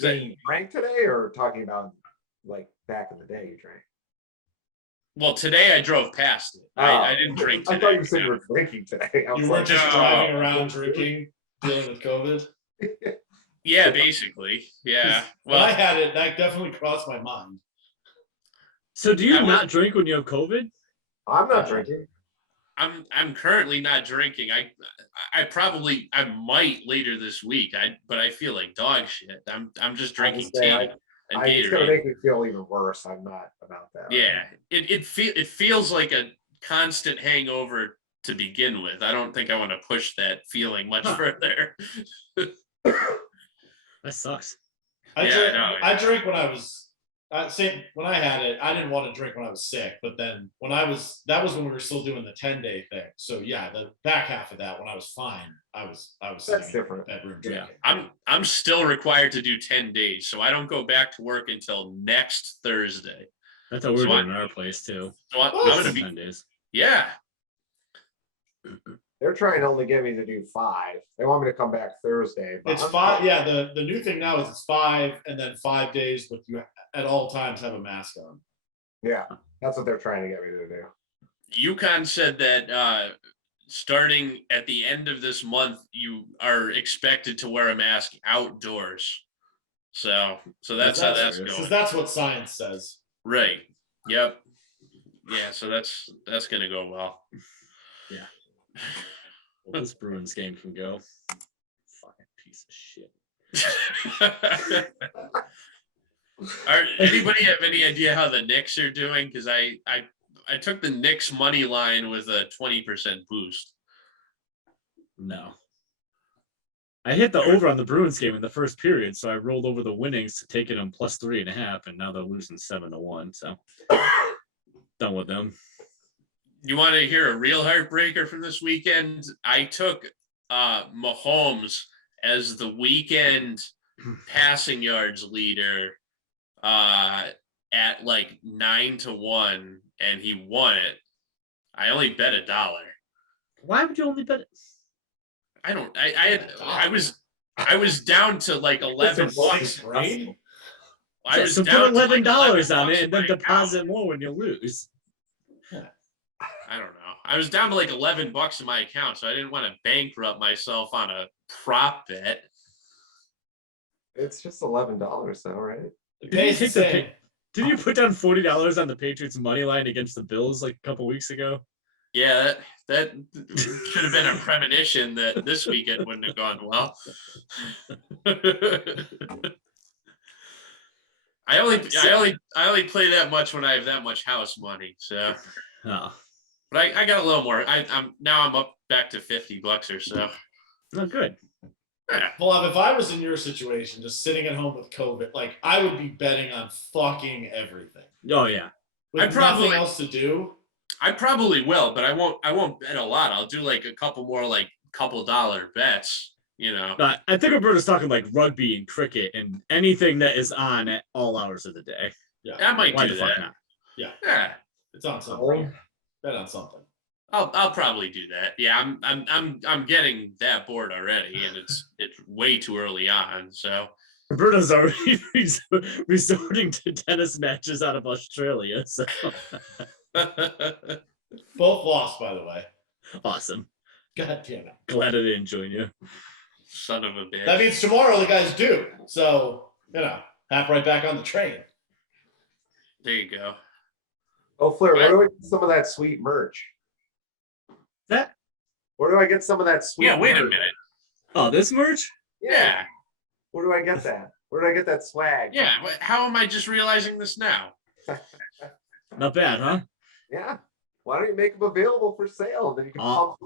You drank today, or talking about like back in the day you drank? Well, today I drove past it. I didn't drink I today. thought you said you were drinking today. I was You like, weren't just No. driving around drinking, dealing with COVID. Yeah, basically. Yeah. When I Well, had it, that definitely crossed my mind. So do you I was- not drink when you have COVID? I'm not drinking. I'm currently not drinking. I might later this week. But I feel like dog shit. I'm just drinking tea and It's gonna Gatorade. make me feel even worse. I'm not about that. Yeah, it feels like a constant hangover to begin with. I don't think I want to push that feeling much further. That sucks. I drank when I was when I had it. I didn't want to drink when I was sick, but then that was when we were still doing the 10-day thing. So yeah, the back half of that when I was fine, I was That's different. bedroom Yeah. drinking. I'm still required to do 10 days, so I don't go back to work until next Thursday. That's how we're So doing in our place too. So I'm Oh, gonna be 10 days. yeah. They're trying to only get me to do 5. They want me to come back Thursday. But It's I'm 5. fine. Yeah, the new thing now is it's 5 and then 5 days with you at all times have a mask on. Yeah, that's what they're trying to get me to do. UConn said that starting at the end of this month, you are expected to wear a mask outdoors. So that's how that's Because going. that's what science says. Right. Yep. Yeah. So that's gonna go well. Well, this Bruins game can go. Fucking piece of shit. Anybody have any idea how the Knicks are doing? Because I took the Knicks money line with a 20% boost. No. I hit the over on the Bruins game in the first period, so I rolled over the winnings to take it on +3.5, and now they're losing 7-1. So done with them. You want to hear a real heartbreaker from this weekend? I took Mahomes as the weekend passing yards leader at like 9-1, and he won it. I only bet $1. Why would you only bet it? I was down to like 11 bucks. Right? I was so down put to, like, $11 on bucks it in and then my deposit account. more when you lose. I don't know. I was down to like 11 bucks in my account, so I didn't want to bankrupt myself on a prop bet. It's just $11 though, right? Didn't you put down $40 on the Patriots money line against the Bills like a couple weeks ago? Yeah, that should have been a premonition that this weekend wouldn't have gone well. I only play that much when I have that much house money. So, Oh, but I got a little more. I'm up back to $50 or so. not good. Yeah. Volov, if I was in your situation, just sitting at home with COVID, like I would be betting on fucking everything. Oh yeah. With nothing else to do. I probably will, but I won't bet a lot. I'll do like a couple more like couple dollar bets, you know. But I think Roberto's talking like rugby and cricket and anything that is on at all hours of the day. Yeah, I might Why do the fuck that. not? Yeah. It's on something. Bet on something. I'll probably do that. Yeah, I'm getting that bored already, and it's way too early on. So Roberto's already resorting to tennis matches out of Australia. So Both lost, by the way. awesome. God damn it. Glad I didn't join you. son of a bitch. That means tomorrow the guys do. So, hop right back on the train. There you go. Oh, Flair, where do I get some of that sweet merch? That? Where do I get some of that sweet Yeah, wait a merch? minute. Oh, this merch? Yeah. Where do I get that? Where do I get that swag? Yeah. How am I just realizing this now? Not bad, huh? Yeah. Why don't you make them available for sale? Then you can pump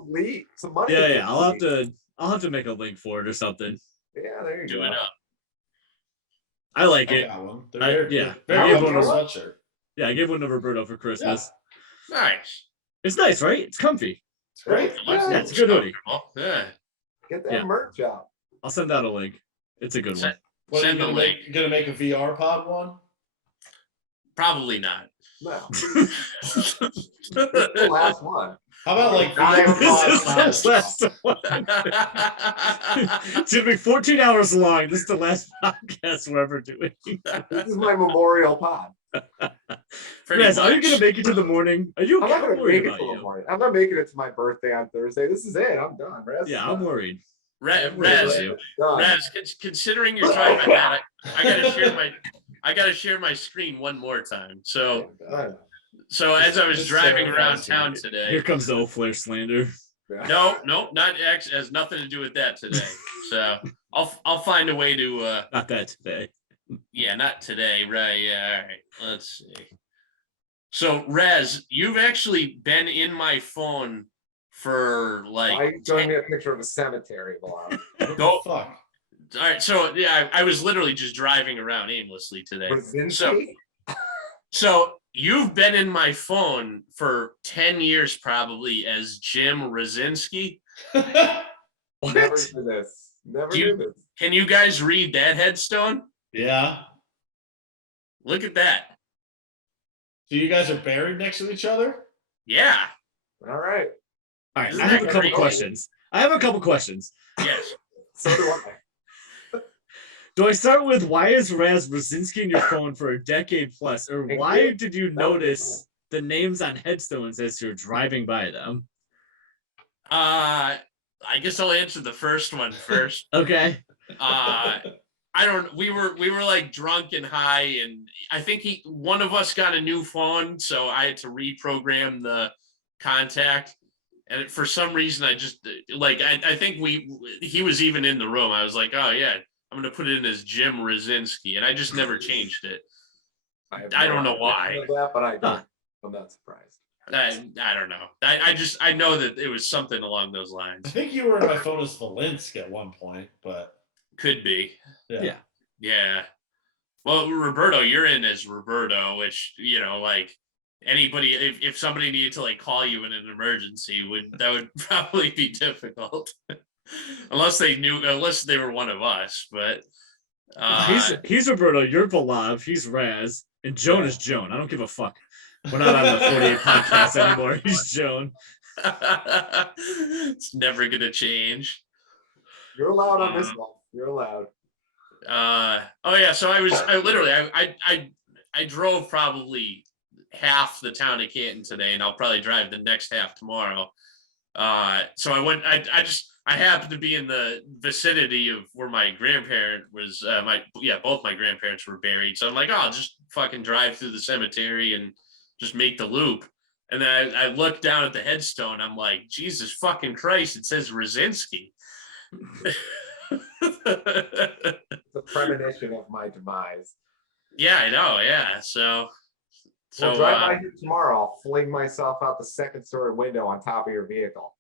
some money. Yeah, into yeah. I'll have to make a link for it or something. Yeah, there you Do go. it up. I like I it. got one. Yeah. They're I very gave one good to- sweatshirt. Yeah, I gave one to Roberto for Christmas. Nice. It's nice, right? It's comfy. It's great. Yeah, it's a good hoodie. Yeah. Get that Yeah. merch out. I'll send out a link. It's a good one. What, are you Send the gonna link. make, gonna make a VR pod one? Probably not. No. It's the last one. How about like This VR This is pod? the last one. It's gonna be 14 hours long. This is the last podcast we're ever doing. This is my memorial pod. Pretty Yes, are you much. gonna make it to the morning? Are you I'm not okay? I'm gonna worried make it about till the you. morning. I'm not making it to my birthday on Thursday. This is it. I'm done. Yeah, I'm worried. Raz, you. Done. considering you're talking about that, I gotta share my screen one more time. So Done. as I was Just driving so around fast, town dude. today. Here comes the old Flair slander. Yeah. No, not X. Has nothing to do with that today. So I'll find a way to. Not that today. Yeah, not today. Right. Yeah. All right. Let's see. So Rez, you've actually been in my phone for like. Why are you showing me a picture of a cemetery, Volov? Go. Fuck. All right, so yeah, I was literally just driving around aimlessly today. Brzezinski? So you've been in my phone for 10 years probably as Jim Razinski. Never knew this. Never knew this. Can you guys read that headstone? Yeah. Look at that. So you guys are buried next to each other? Yeah. All right. All right, Isn't I have a that couple crazy? questions. Yes. So do I. Do I start with why is Raz Brzezinski in your phone for a decade plus, or Thank why you. did you That would be notice the names on headstones as you're driving by them? I guess I'll answer the first one first. Okay. I don't. We were like drunk and high, and I think one of us got a new phone, so I had to reprogram the contact. And for some reason, I just like I think he was even in the room. I was like, oh yeah, I'm gonna put it in as Jim Razinski, and I just never changed it. I don't know why. That, but I'm not surprised. I don't know. I know that it was something along those lines. I think you were in my phone as Valinsk at one point, but Could be. yeah. Yeah. Well, Roberto, you're in as Roberto, which, like anybody, if somebody needed to like call you in an emergency, that would probably be difficult. unless they were one of us, but He's Roberto, you're Volov, he's Raz, and Joan is Joan. I don't give a fuck. We're not on the 48 podcast anymore. He's Joan. it's never gonna change. You're allowed on this one. You're allowed. Oh yeah, so I drove probably half the town of Canton today, and I'll probably drive the next half tomorrow. So I happened to be in the vicinity of where my grandparent was. Both my grandparents were buried. So I'm like, oh, I'll just fucking drive through the cemetery and just make the loop. And then I looked down at the headstone. I'm like, Jesus fucking Christ! It says Razinski. It's a premonition of my demise. Yeah, I know. Yeah, so Drive by here tomorrow. I'll fling myself out the second story window on top of your vehicle.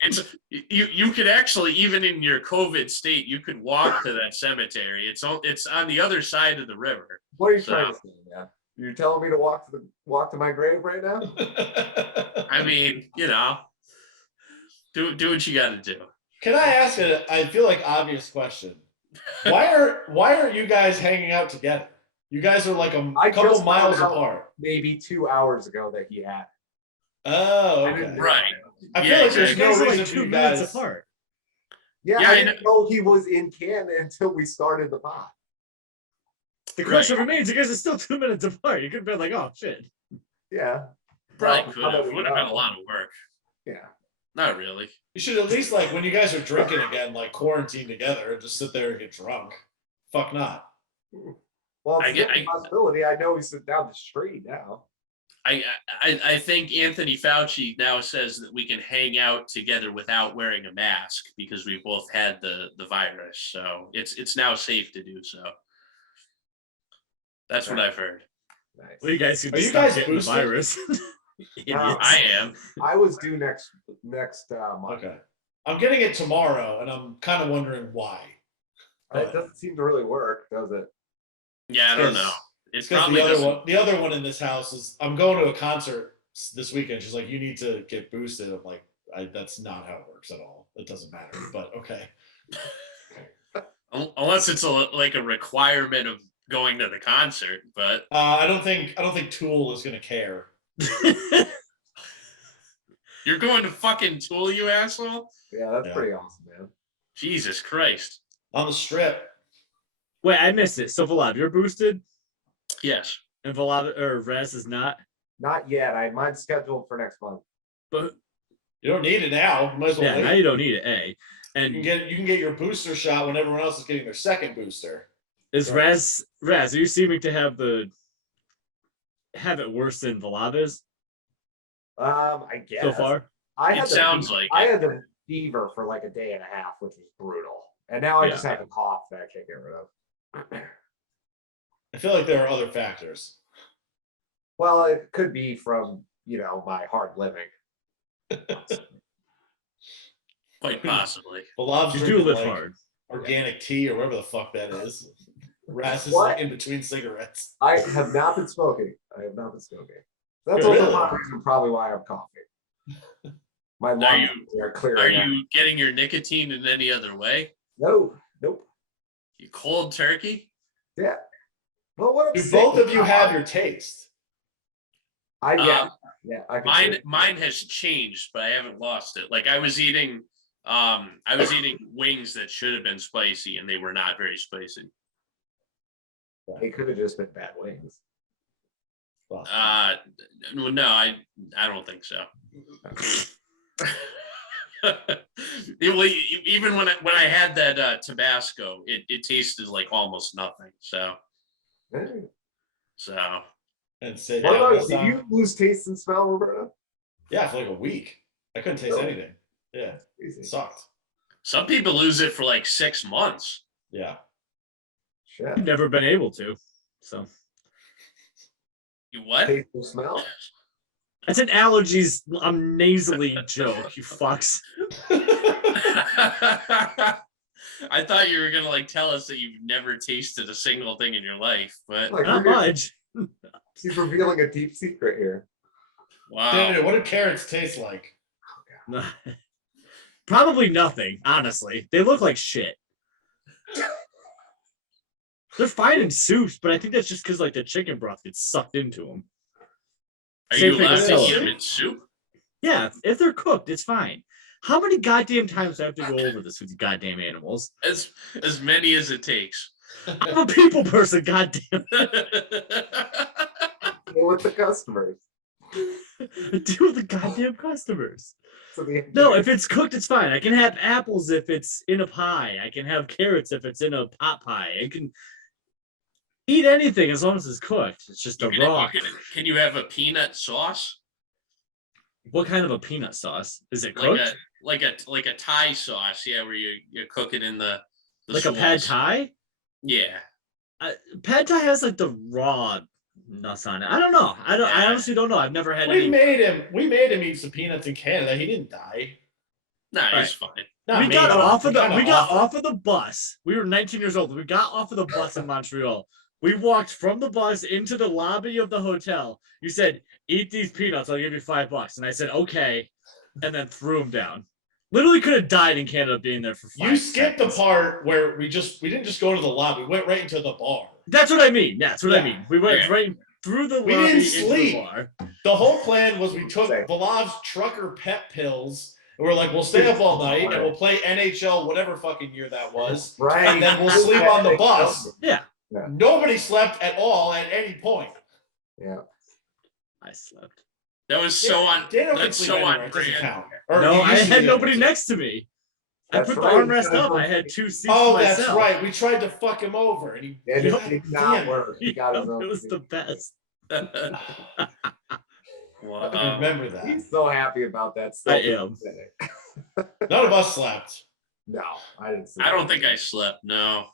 it's you could actually, even in your COVID state, you could walk to that cemetery. It's on the other side of the river. What are you trying to say, man? You're telling me to walk to my grave right now? I mean, do what you got to do. Can I ask I feel like obvious question? Why aren't you guys hanging out together? You guys are like a couple miles apart. Maybe 2 hours ago that he had. Oh, okay. Right. I feel like there's no reason like for 2 you minutes guys. apart. Yeah, I didn't know he was in Canada until we started the pod. The question remains, you guys are still 2 minutes apart. You could have been like, oh shit. Yeah. Probably could have. Would have been a lot of work. Yeah. Not really. You should at least, like, when you guys are drinking again, like quarantine together and just sit there and get drunk. Fuck not. Well, it's a possibility. I know he's down the street now. I think Anthony Fauci now says that we can hang out together without wearing a mask because we both had the virus. So it's now safe to do so. That's what I've heard. Nice. Well, you guys could Are you stop guys getting the boosted? virus. I am. I was due next month. Okay. I'm getting it tomorrow, and I'm kind of wondering why. It doesn't seem to really work, does it? Yeah, I don't know. It's because probably the other one in this house is I'm going to a concert this weekend. She's like, you need to get boosted. I'm like, that's not how it works at all. It doesn't matter. But okay. Unless it's like a requirement of going to the concert, but I don't think Tool is gonna care. You're going to fucking Tool, you asshole? Yeah, that's pretty awesome, man. Jesus Christ. On the Strip. Wait, I missed it. So Volov, you're boosted? Yes. And Volov or Raz is not? Not yet. I might scheduled for next month. But you don't need it now. You might as well wait. Now you don't need it, A. And you can get your booster shot when everyone else is getting their second booster. Is Raz, are you seeming to have it worse than Volov is? I guess. So far? I had the fever for like a day and a half, which was brutal. And now I just have a cough that I can't get rid of. I feel like there are other factors. Well, it could be from, my hard living. Quite possibly. Volovs You do drinking live like hard. organic tea or whatever the fuck that is. Ras is What? in between cigarettes. I have not been smoking. That's Really? also one reason probably why I'm coughing. My lungs are clearing Are out. you getting your nicotine in any other way? No, nope. You cold turkey? Yeah. Well, what I'm Do saying both of you is, have your taste? I Um, I can say it. Mine has changed, but I haven't lost it. Like I was eating wings that should have been spicy and they were not very spicy. They could have just been bad wings. Well, No, I don't think so. Even when I had that Tabasco, it tasted like almost nothing. So Hey. and sit What down. about, did you lose taste and smell, Roberto? Yeah, for like a week. I couldn't taste Really? anything. Yeah, Easy. it sucked. some people lose it for like 6 months. Yeah. Shit. I've never been able to. So You what? Taste and smell? that's an allergies. I'm nasally joke. You fucks. I thought you were gonna like tell us that you've never tasted a single thing in your life, but Like, Not much. he's revealing a deep secret here. wow. Dude, what do carrots taste like? Probably nothing. Honestly, they look like shit. They're fine in soups, but I think that's just because like the chicken broth gets sucked into them. Are Same you thing allowed with to eat celery. them in soup? Yeah, if they're cooked, it's fine. How many goddamn times do I have to go over this with you goddamn animals? As many as it takes. I'm a people person, goddamn. Deal with the customers. Deal with the goddamn customers. So No, if it's cooked, it's fine. I can have apples if it's in a pie. I can have carrots if it's in a pot pie. I can eat anything as long as it's cooked. It's just a raw. Can you have a peanut sauce? What kind of a peanut sauce? Is it cooked? Like a Thai sauce, yeah, where you cook it in the Like a pad sauce. thai? Yeah. Pad thai has like the raw nuts on it. I don't know. I honestly don't know. I've never had We any. made him eat some peanuts in Canada. He didn't die. No, Right. it's fine. Not We me, got though. off of the Kinda we got awful. off of the bus. We were 19 years old. We got off of the bus in Montreal. We walked from the bus into the lobby of the hotel. You said, "Eat these peanuts. I'll give you $5." And I said, "Okay," and then threw them down. Literally could have died in Canada being there for 5 You skipped seconds. the part where we didn't just go to the lobby. We went right into the bar. That's what I mean. That's what I Yeah. mean. We went Yeah. right through the We lobby didn't into sleep. the bar. The whole plan was we took Same. Volov's trucker pet pills. And we're like, we'll stay up all night and we'll play NHL, whatever fucking year that was. Right. And then we'll sleep on the bus. Yeah. Nobody slept at all at any point. Yeah. I slept. That was so on. Dano can That's sleep so anywhere. on It doesn't brand. count. Or No, he I used to had be nobody able to. next to me. I That's put right. the armrest up. I had 2 seats Oh, to myself. that's right. We tried to fuck him over. And he And God it did damn not it. work. He got his Yep, own. it was the best. I Wow. remember that. He's so happy about that I stuff. am. None of us slept. No, I didn't sleep. I don't think I slept. No.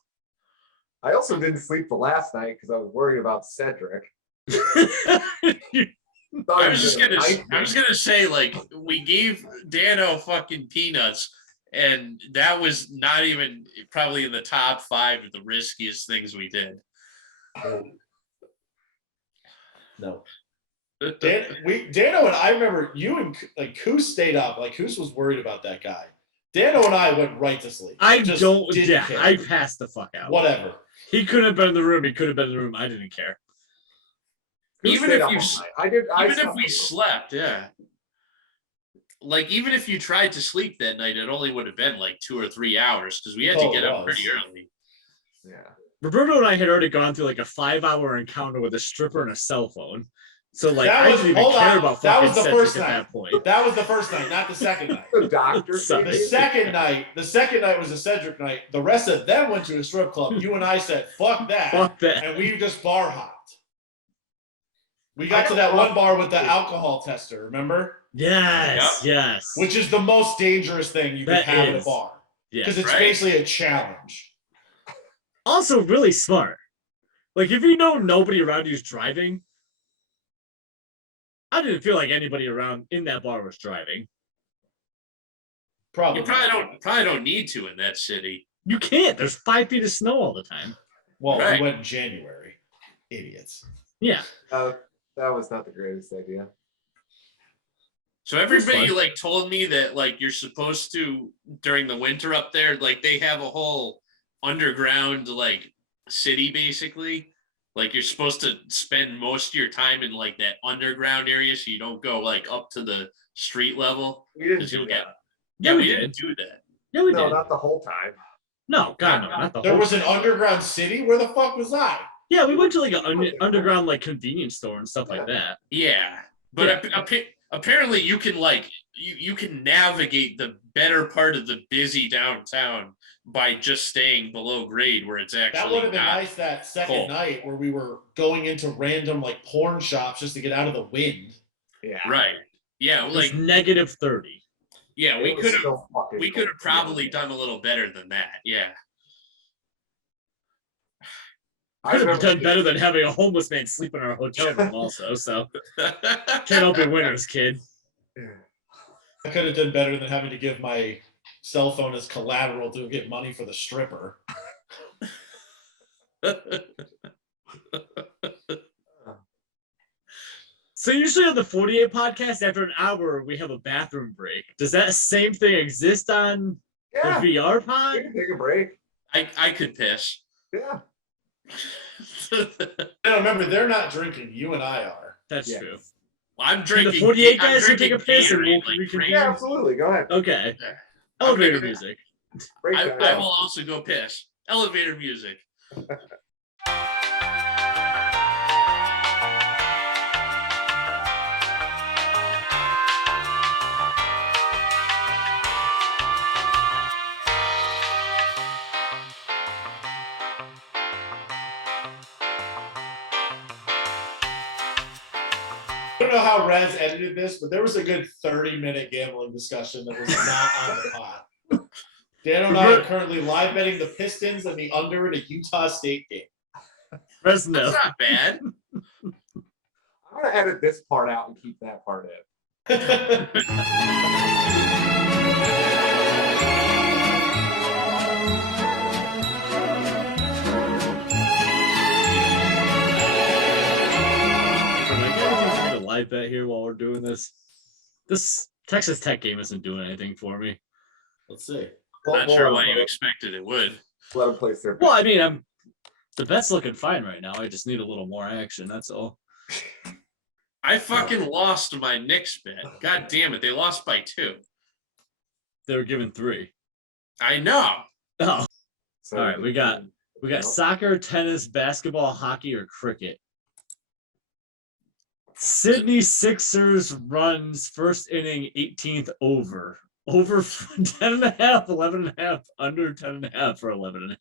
I also didn't sleep the last night because I was worried about Cedric. Thought I he was just gonna gonna. knife I me. was gonna say like we gave Dano fucking peanuts, and that was not even probably in the top 5 of the riskiest things we did. No. Dano and I remember you and like Koos stayed up. Like Koos was worried about that guy. Dano and I went right to sleep. I Just don't. didn't Yeah, care. I passed the fuck out. Whatever. He could have been in the room. He could have been in the room. I didn't care. Who Even stayed if up you all s- night? I did. I Even if slept we a little. slept, yeah. Like even if you tried to sleep that night, it only would have been like 2 or 3 hours because we had to Oh, get it up was. pretty early. Yeah. Roberto and I had already gone through like a 5-hour encounter with a stripper and a cell phone. So like That I was- didn't even hold care on. about That fucking was the Cedric first at night. that point. That was the first night, not the second night. The doctor. Sorry. The second night was a Cedric night. The rest of them went to a strip club. You and I said, fuck that. Fuck that. And we just bar hopped. We got to that one bar with the alcohol tester, remember? Yes, yes. Which is the most dangerous thing you can That have at a is. bar. Yeah. Because it's Right. basically a challenge. Also really smart. Like if you know nobody around you is driving, I didn't feel like anybody around in that bar was driving. Probably. You probably don't need to in that city. You can't. There's 5 feet of snow all the time. Well, Right. we went in January. Idiots. Yeah. That was not the greatest idea. So everybody fun. like told me that like you're supposed to during the winter up there, like they have a whole underground like city basically. Like you're supposed to spend most of your time in like that underground area, so you don't go like up to the street level. We didn't 'Cause do you'll that. get- Yeah, we we didn't do that. Yeah, we No, did. not the whole time. No, God, no, not the There whole was an underground city? Where the fuck was I? Yeah, we went to like an underground like convenience store and stuff like that. Yeah, but apparently you can like you can navigate the better part of the busy downtown by just staying below grade where it's actually That would have been not nice that second cold. night where we were going into random like porn shops just to get out of the wind. Yeah. Right. Yeah, It was like negative 30. yeah, we It was could have so fucking we could have cold. probably done a little better than that. Yeah. I Could have remember done better than having a homeless man sleep in our hotel room also. So can't all be winners, kid. I could have done better than having to give my cell phone as collateral to get money for the stripper. So usually on the 48 podcast, after an hour, we have a bathroom break. Does that same thing exist on Yeah. the VR We pod? can take a break. I could piss. Yeah. Now remember, they're not drinking. You and I are. That's Yeah. true. I'm Can drinking. the 48 I'm guys can take a drinking piss and we'll Gatorade, like reconvene? crazy. Yeah, absolutely. Go ahead. Okay. Yeah. Elevator Okay. music. Break I that will up. also go piss. Elevator music. I don't know how Rez edited this, but there was a good 30-minute gambling discussion that was not on the pod. Dan and I are currently live betting the Pistons and the under in a Utah State game. Fresno. That's not bad. I'm gonna edit this part out and keep that part in. A live bet here while we're doing this. This Texas Tech game isn't doing anything for me. Let's see. Not sure why you expected it would. Let them place their. Well, I mean, the bet's looking fine right now. I just need a little more action. That's all. I fucking lost my Knicks bet. God damn it, they lost by 2. They were given 3. I know. Oh, So all right. We got soccer, tennis, basketball, hockey, or cricket. Sydney Sixers runs first inning 18th over. Over 10.5, 11.5, under 10.5 for 11.5.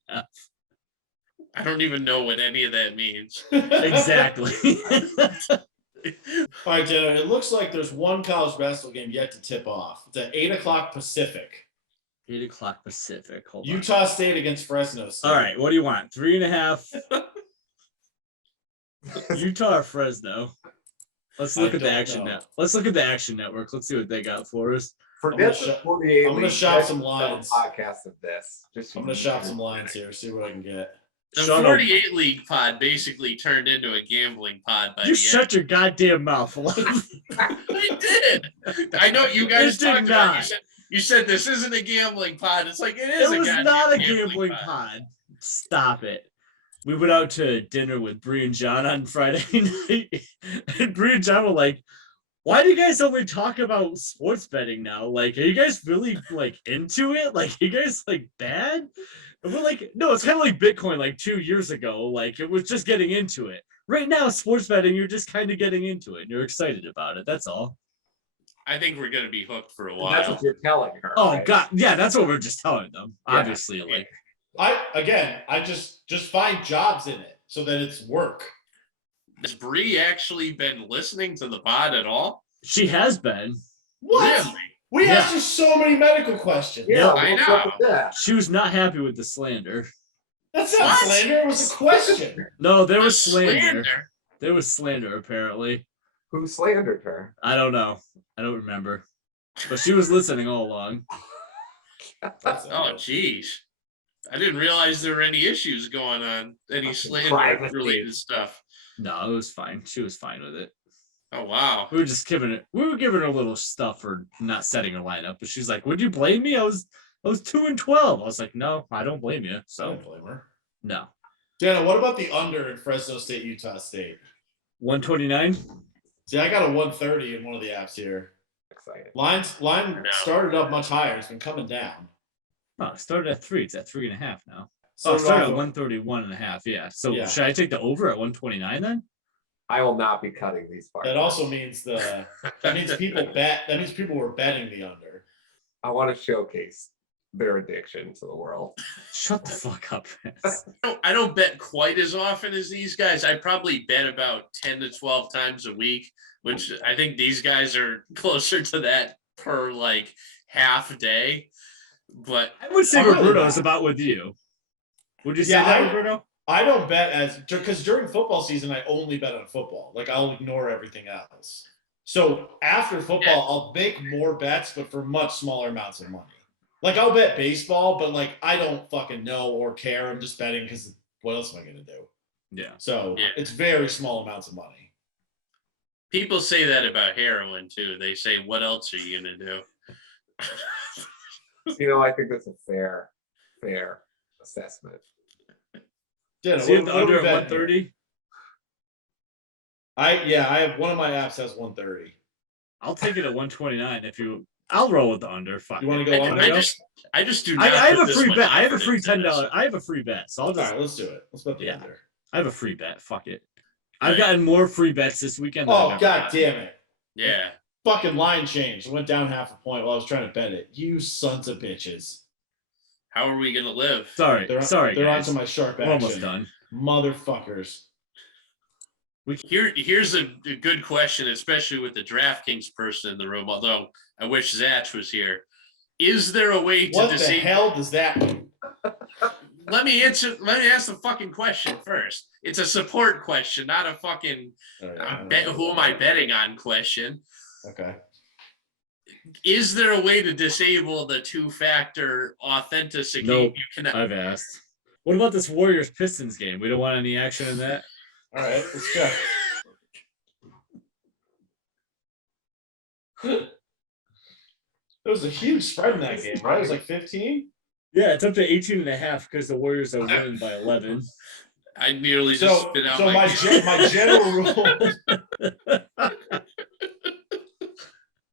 I don't even know what any of that means. Exactly. All right, Jenna, it looks like there's one college basketball game yet to tip off. It's at 8 o'clock Pacific. 8 o'clock Pacific. Hold on. Utah State against Fresno State. All right, what do you want? 3.5. Utah or Fresno? Let's look I at the don't action know. net. Let's look at the Action Network. Let's see what they got for us. Forget I'm the gonna 48. I'm gonna league. shop Let's some do a lines. Podcast of this. Just I'm gonna shop some lines here, see what I can get. The Shut up. 48 league pod basically turned into a gambling pod by You the shut your goddamn mouth. I did. I know you guys It did talked about. not. You said this isn't a gambling pod. It's like it It is. was goddamn not a gambling pod. Stop it. We went out to dinner with Bree and John on Friday night, and Bree and John were like, "Why do you guys only talk about sports betting now? Like, are you guys really like into it? Like, are you guys like bad?" And we're like, "No, it's kind of like Bitcoin like 2 years ago. Like, it was just getting into it. Right now, sports betting, you're just kind of getting into it, and you're excited about it. That's all." I think we're gonna be hooked for a And that's while. what you're telling her. Oh right? God, yeah, that's what we're just telling them. Yeah. Obviously, like. I just find jobs in it so that it's work. Has Bree actually been listening to the pod at all? She has been. What? Really? We Yeah. asked you so many medical questions. Yeah, I what's know. up with that? She was not happy with the slander. That's not What? slander. It was a question. No, there A was slander. There was slander, apparently. Who slandered her? I don't know. I don't remember. But she was listening all along. Oh, geez. I didn't realize there were any issues going on, any slander privacy. related stuff. No, it was fine. She was fine with it. Oh, wow. We were giving her a little stuff for not setting her lineup, but she's like, "Would you blame me? I was 2-12." I was like, "No, I don't blame you." I So don't blame her. no. Dana, what about the under in Fresno State, Utah State? 129. See, I got a 130 in one of the apps here. Excited. Line No. started up much higher. It's been coming down. Oh, it started at 3. It's at 3.5 now. So Oh, it started at Rob- 131.5. Yeah. So Yeah. should I take the over at 129 then? I will not be cutting these parts. That also means that means people bet. That means people were betting the under. I want to showcase their addiction to the world. Shut the fuck up, Chris. I don't bet quite as often as these guys. I probably bet about 10 to 12 times a week, which I think these guys are closer to that per like half day. But I would say Oh, really? Roberto's about with you. Would you say Yeah, that, I- Roberto? I don't bet because during football season I only bet on football. Like I'll ignore everything else. So after football, Yeah. I'll make more bets, but for much smaller amounts of money. Like I'll bet baseball, but like I don't fucking know or care. I'm just betting because what else am I gonna do? Yeah. So Yeah. it's very small amounts of money. people say that about heroin too. They say, "What else are you gonna do?" I think that's a fair assessment. Dana, See if what the are we under at betting here? 130. I have one of my apps has 130. I'll take it at 129 if you. I'll roll with the under. Fuck. You want to it. go I, under? I know. just do I not. have put a this free much bet. I have a effort free into $10. this. I have a free bet. So I'll All just. right, let's do it. Let's bet the Yeah. under. I have a free bet. Fuck it. I've Right. gotten more free bets this weekend. Than I've Oh ever god gotten. damn it. Yeah. Fucking line changed. It went down half a point while I was trying to bet it. You sons of bitches. How are we gonna live? Sorry, They're sorry, They're guys. onto my sharp We're action. almost done. Motherfuckers. Here's a good question, especially with the DraftKings person in the room. Although I wish Zach was here. Is there a way to What the disable? hell does that mean? Let me ask the fucking question first. It's a support question, not a fucking Oh, yeah, I don't know. who am I betting on question. Okay. Is there a way to disable the two-factor authenticity? Nope. You cannot. I've asked. What about this Warriors Pistons game? We don't want any action in that. All right, let's check. It was a huge spread in that game, right? It was like 15. Yeah, it's up to 18.5 because the Warriors are winning by 11. I nearly just So, spit out so my. my general rule.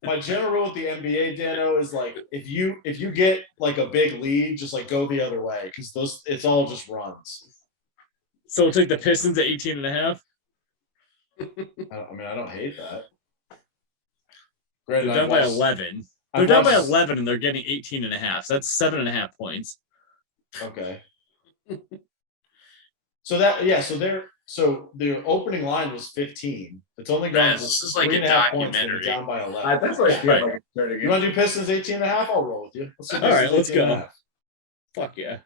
My general rule with the NBA, Dano, is like if you get like a big lead, just like go the other way because it's all just runs. So we'll take the Pistons at 18.5. I don't hate that. They're Granted, down by I've watched- 11. I've They're down by watched- 11 and they're getting 18.5. So that's 7.5 points. Okay. So the opening line was 15. It's only gone Man, to this is like a 3.5 points and they're documentary. down by 11. That's what I feel Right. like it's turning You want to do Pistons 18.5? I'll roll with you. Let's do All right, Pistons let's go. 18.5. Fuck yeah.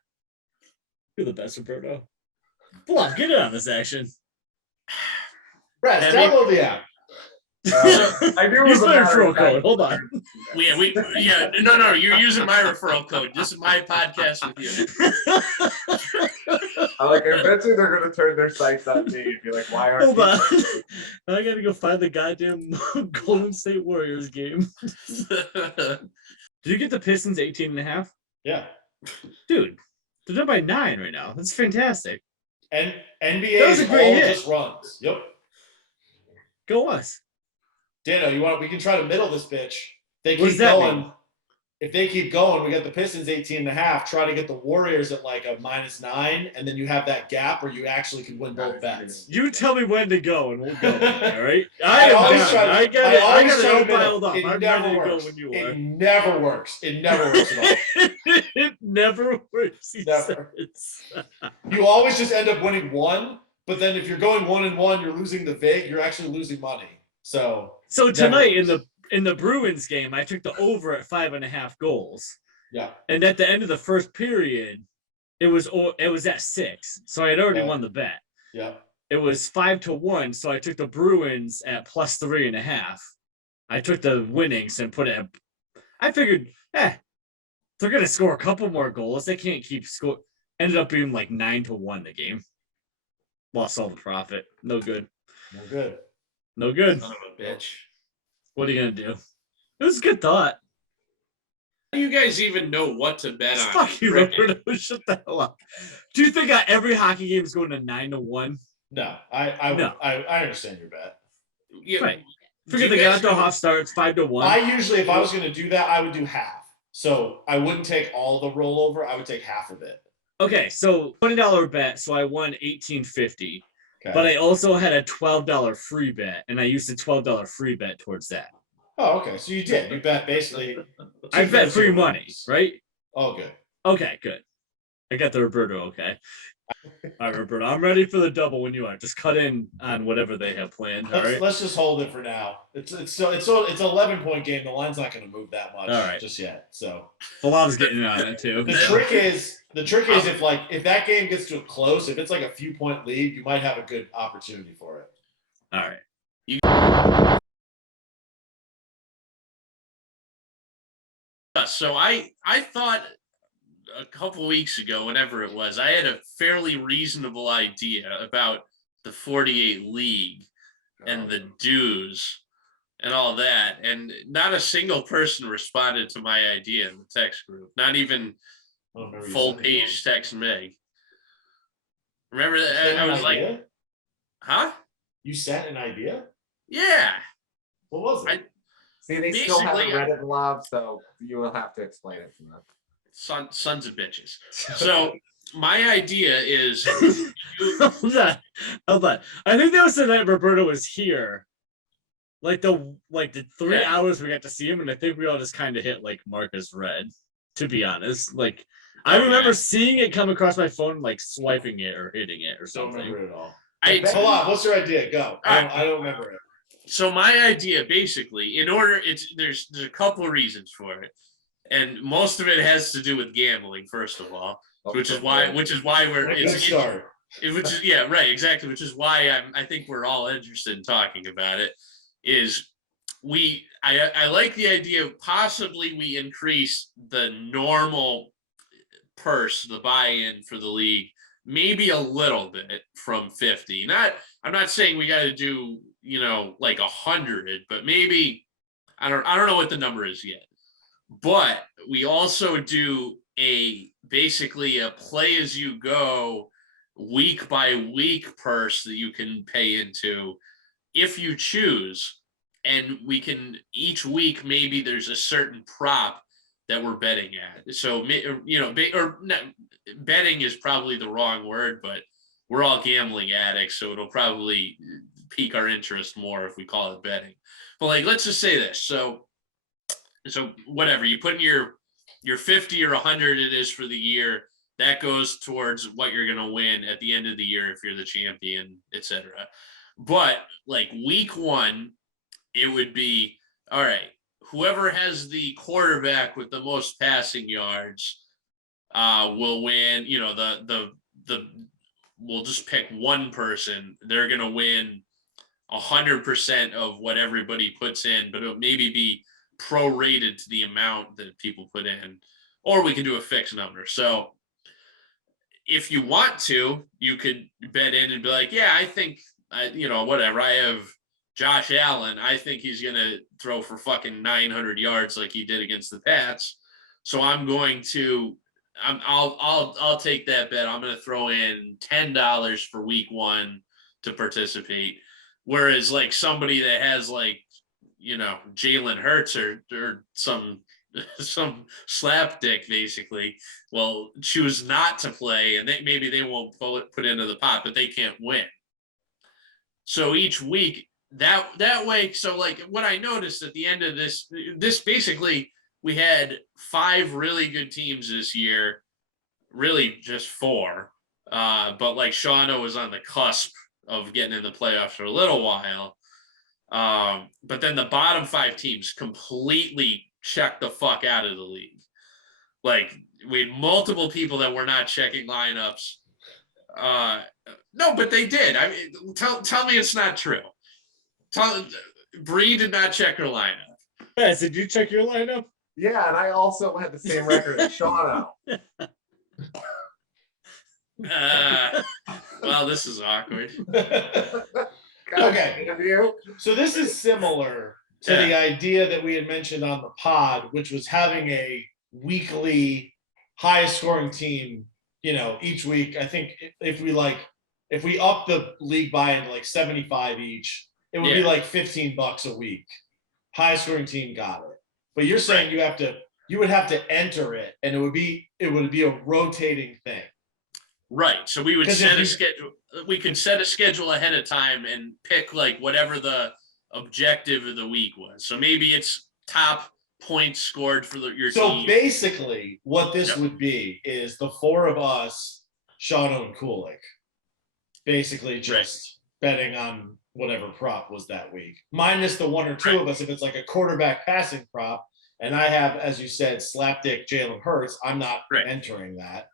You're the best, Roberto. Volov, get in on this action. Brad, Heavy. download the app. I knew it Use was a my matter referral of time. code. Hold on. No, you're using my referral code. This is my podcast with you. Eventually they're gonna turn their sights on me and be like, why aren't Hold you? on. I gotta go find the goddamn Golden State Warriors game. Did you get the Pistons 18.5? Yeah. Dude, they're down by 9 right now. That's fantastic. And That NBA was a is great all hit. just runs. Yep. Go us. Dano, we can try to middle this bitch. They What does keep that going. mean? If they keep going, we got the Pistons 18.5. Try to get the Warriors at like a -9, and then you have that gap where you actually can win both bets. You tell me when to go and we'll go. All right. I always down. try to- I got I it. I always got it try all to middle. dialed up. It I'm never ready to go works. when you It are. never works. It never works at all. It never works. He Never. says. You always just end up winning one, but then if you're going 1-1, you're losing the vig. You're actually losing money. So Tonight Never in the Bruins game, I took the over at 5.5 goals. yeah. And at the end of the first period, it was at 6. So I had already Okay. won the bet. Yeah. it was 5-1. So I took the Bruins at +3.5. I took the winnings and put it at, I figured, they're going to score a couple more goals. They can't keep score. Ended up being like 9-1 the game. Lost all the profit. No good. No good. No good. Son of a bitch. What are you going to do? It was a good thought. How do you guys even know what to bet on? Fuck you, Roberto. Shut the hell up. Do you think every hockey game is going to 9-1? No, I No. understand your bet. Yeah, Right. do Forget you the guys Gato know- half starts 5-1. I usually, if I was going to do that, I would do half. So I wouldn't take all the rollover. I would take half of it. Okay, so $20 bet, so I won $18.50. Okay. But I also had a $12 free bet, and I used the $12 free bet towards that. Oh, okay. So you did. You bet basically. I bet free money, wins. right? Oh, good. Okay, good. I got the Roberto. Okay. All right, Roberto. I'm ready for the double when you are. Just cut in on whatever they have planned. All right. Let's just hold it for now. It's an 11-point game. The line's not going to move that much All right. just yet. So Volov's getting on it too. the trick is if that game gets to a close, if it's like a few point lead, you might have a good opportunity for it. All right. So I thought a couple weeks ago, whenever it was, I had a fairly reasonable idea about the 48 league and the dues and all that, and not a single person responded to my idea in the text group. Not even full page text Meg. Remember that? I was like, huh? You sent an idea? Yeah. What was it? See, they still haven't Basically, read it in love, so you will have to explain it to them. Sons of bitches. So my idea is Hold on. I think that was the night Roberto was here. Like the 3 hours we got to see him, and I think we all just kind of hit like Marcus read. To be honest, like I remember seeing it come across my phone, like swiping it or hitting it or Don't something. remember it at all. I Hold on. What's your idea? Go. I don't remember it. so my idea basically, in order, there's a couple of reasons for it, and most of it has to do with gambling, first of all, which is why we're Good start. which is yeah, right, exactly, which is why I think we're all interested in talking about it. Is I like the idea of possibly we increase the normal purse, the buy-in for the league, maybe a little bit from 50. I'm not saying we got to do, like 100, but maybe I don't know what the number is yet. But we also do basically a play as you go, week by week purse that you can pay into if you choose. And we can each week, maybe there's a certain prop that we're betting at. So, betting is probably the wrong word, but we're all gambling addicts, so it'll probably pique our interest more if we call it betting. But like, let's just say this. So whatever, you put in your 50 or 100 it is for the year, that goes towards what you're going to win at the end of the year if you're the champion, etc. But like week 1, it would be, all right, whoever has the quarterback with the most passing yards will win. We'll just pick one person. They're going to win 100% of what everybody puts in, but it'll maybe be prorated to the amount that people put in, or we can do a fixed number. So if you want to, you could bet in and be like, yeah, I think, whatever, I have Josh Allen, I think he's going to throw for fucking 900 yards like he did against the Pats. So I'm going to, I'll take that bet. I'm going to throw in $10 for week 1 to participate. Whereas like somebody that has like, Jalen Hurts or some slapdick basically will choose not to play, and maybe they won't put into the pot, but they can't win. So each week, that way, so like what I noticed at the end of this basically, we had 5 really good teams this year, really just 4, but like Shauna was on the cusp of getting in the playoffs for a little while, but then the bottom 5 teams completely checked the fuck out of the league. Like we had multiple people that were not checking lineups, No, but they did. I mean, tell me it's not true. Bree did not check her lineup. Yes, did you check your lineup? Yeah, and I also had the same record as Shauno. Well, this is awkward. Okay. So this is similar to the idea that we had mentioned on the pod, which was having a weekly highest scoring team, each week. I think if we up the league buy-in to like 75 each, it would be like $15 a week. Highest scoring team got it. But you're saying you would have to enter it, and it would be a rotating thing. Right. So we would set a schedule. We could set a schedule ahead of time and pick like whatever the objective of the week was. So maybe it's top points scored for your team. So basically, what this would be is the four of us, Shauno and Kulik, basically just betting on whatever prop was that week, minus the one or two of us if it's like a quarterback passing prop. And I have, as you said, slapdick Jalen Hurts. I'm not entering that.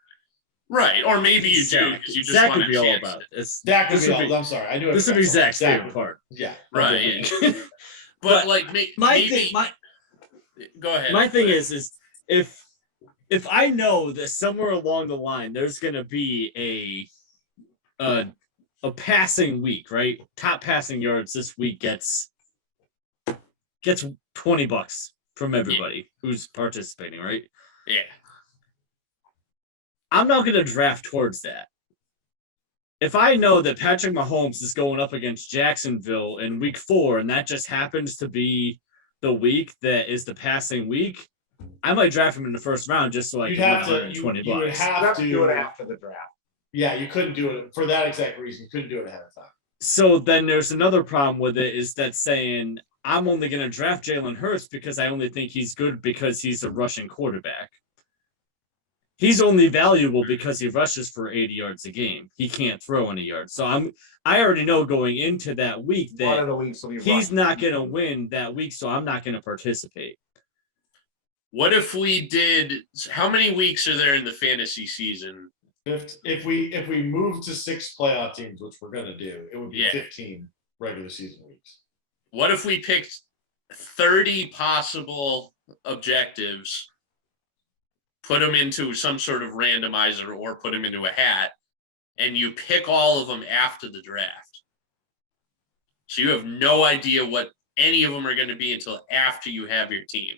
Right, or maybe you do because you just Zach want would be to all about it. That could be all. I'm sorry, I do. This would be Zach's favorite part. Yeah, right. But like maybe. Go ahead. My thing is if I know that somewhere along the line there's gonna be a passing week, right? Top passing yards this week gets $20 from everybody who's participating, right? Yeah. I'm not going to draft towards that. If I know that Patrick Mahomes is going up against Jacksonville in week 4, and that just happens to be the week that is the passing week, I might draft him in the first round just so I can win $120. You would have to do it after the draft. Yeah, you couldn't do it for that exact reason. You couldn't do it ahead of time. So then there's another problem with it is that saying I'm only going to draft Jalen Hurts because I only think he's good because he's a rushing quarterback. He's only valuable because he rushes for 80 yards a game. He can't throw any yards. So I already know going into that week that he's not going to win that week, so I'm not going to participate. What if we did? How many weeks are there in the fantasy season? If we move to 6 playoff teams, which we're going to do, it would be 15 regular season weeks. What if we picked 30 possible objectives, put them into some sort of randomizer or put them into a hat, and you pick all of them after the draft? So you have no idea what any of them are going to be until after you have your team.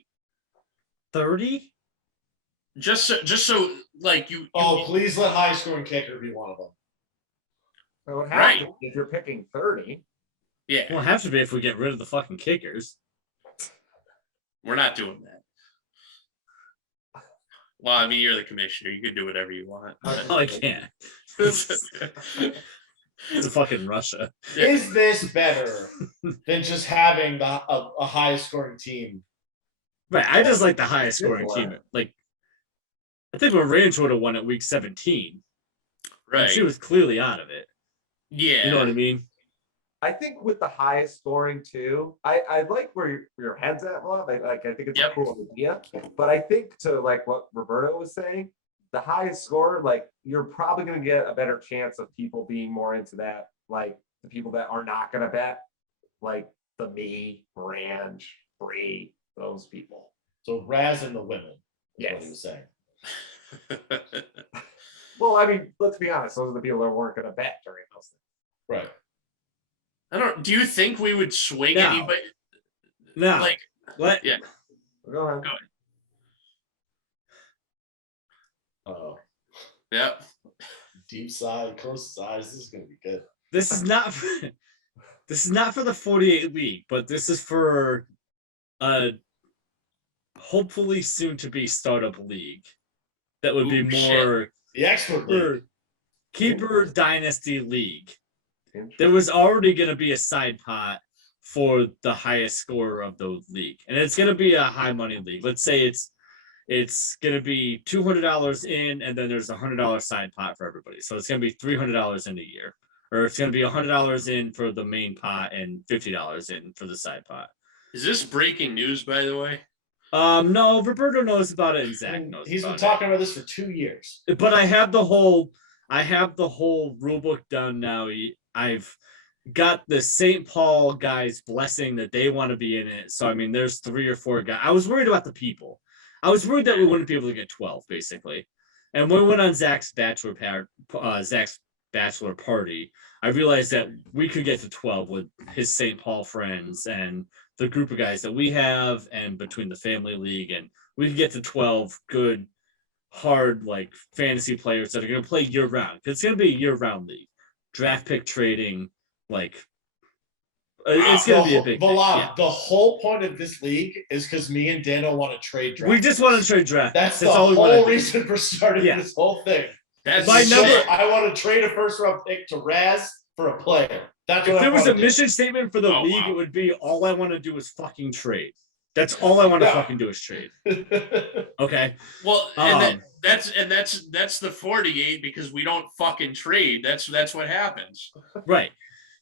30? Just so like you. Please let high scoring kicker be one of them. So it has to, if you're picking 30. Yeah. Well, it has to be if we get rid of the fucking kickers. We're not doing that. Well, I mean, you're the commissioner. You can do whatever you want. Oh, I can't. It's a fucking Russia. Is this better than just having a highest scoring team? Right. I just like the highest scoring team. Like, I think Ranch would have won at week 17. Right. She was clearly out of it. Yeah. You know what I mean? I think with the highest scoring too, I like where your head's at, Rob. I think it's a cool idea. But I think to like what Roberto was saying, the highest score, like you're probably going to get a better chance of people being more into that, like the people that are not going to bet, like me, Ranch, Bree, those people. So Raz and the women. Yes. What he was saying. Well, I mean, let's be honest. Those are the people that weren't going to bet during those things. Right. Do you think we would swing anybody? No. Like, what? Yeah. Go ahead. Oh. Yep. Deep side, close sides. This is going to be good. This is not for the 48 league, but this is for hopefully soon to be startup league. That would be more the expert league. Keeper Dynasty League. There was already going to be a side pot for the highest scorer of the league, and it's going to be a high money league. Let's say it's going to be $200 in, and then there's a $100 side pot for everybody. So it's going to be $300 in a year, or it's going to be $100 in for the main pot and $50 in for the side pot. Is this breaking news, by the way? No, Roberto knows about it, and Zach knows. He's been talking about this for 2 years. But I have the whole I have the whole rule book done now. I've got the St. Paul guys blessing that they want to be in it. So I mean, there's 3 or 4 guys. I was worried about the people. I was worried that we wouldn't be able to get 12, basically. And when we went on Zach's bachelor party, I realized that we could get to 12 with his St. Paul friends and the group of guys that we have, and between the family league, and we could get to 12 good, hard like fantasy players that are going to play year round. It's going to be a year round league, draft pick trading, like it's going to be a big Volov, yeah. The whole point of this league is because me and Dano want to trade draft. We just want to trade draft. That's the all whole reason for starting Yeah. this whole thing. That's My number. I want to trade a first round pick to Raz for a player. That's what If there was a want to do. mission statement for the Oh, league, wow. it would be all I want to do is fucking trade. That's all I want to Yeah. fucking do is trade. Okay. Well, and Um, that's the 48 because we don't fucking trade. That's what happens. Right.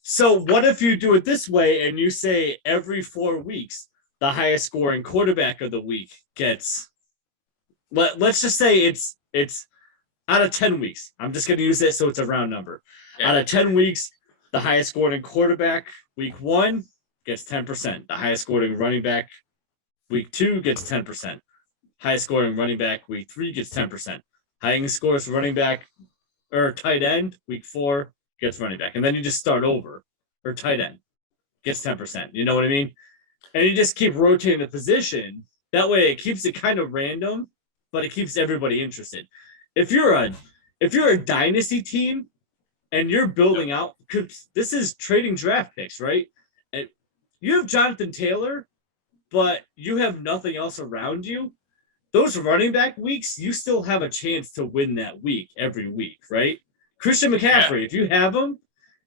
So what if you do it this way and you say every 4 weeks the highest scoring quarterback of the week gets let's just say it's out of 10 weeks. I'm just going to use it so it's a round number. Yeah. Out of 10 weeks, the highest scoring quarterback week 1 gets 10%. The highest scoring running back week 2 gets 10%. Highest scoring running back week 3 gets 10%. Highest scores running back or tight end week 4 gets running back. And then you just start over, or tight end gets 10%. You know what I mean? And you just keep rotating the position. That way it keeps it kind of random, but it keeps everybody interested. If you're a dynasty team and you're building out, because this is trading draft picks, right? And you have Jonathan Taylor, but you have nothing else around you. Those running back weeks, you still have a chance to win that week every week, right? Christian McCaffrey, if you have him,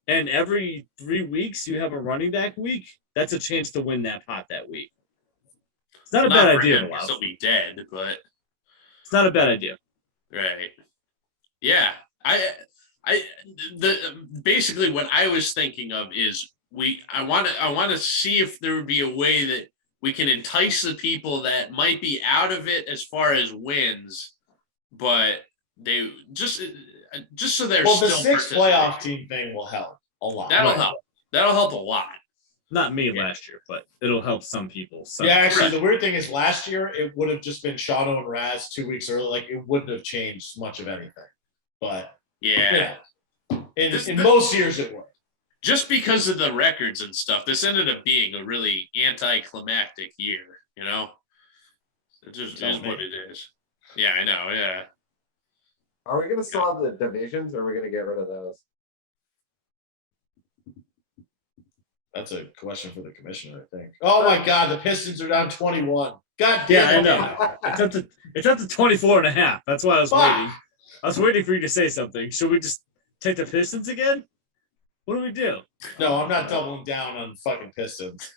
and every 3 weeks you have a running back week, that's a chance to win that pot that week. It's not a bad idea, He'll still be dead, but it's not a bad idea. right. Yeah. Basically what I was thinking of is I want to see if there would be a way that we can entice the people that might be out of it as far as wins, but they just so they're Well, the still 6 playoff participating. team thing will help a lot. That'll help. That'll help a lot. Not me last year, but it'll help some people. So. Yeah, actually, Right. the weird thing is last year it would have just been Shadow and Raz 2 weeks early. Like it wouldn't have changed much of anything. But Yeah. in most years it would. Just because of the records and stuff, this ended up being a really anticlimactic year, you know? It just is what it is. Yeah, I know, yeah. Are we going to still have the divisions, or are we going to get rid of those? That's a question for the commissioner, I think. Oh my God, the Pistons are down 21. God Yeah, damn I know. It's up to 24 and a half. That's why I was waiting. I was waiting for you to say something. Should we just take the Pistons again? What do we do? No, I'm not doubling down on fucking Pistons.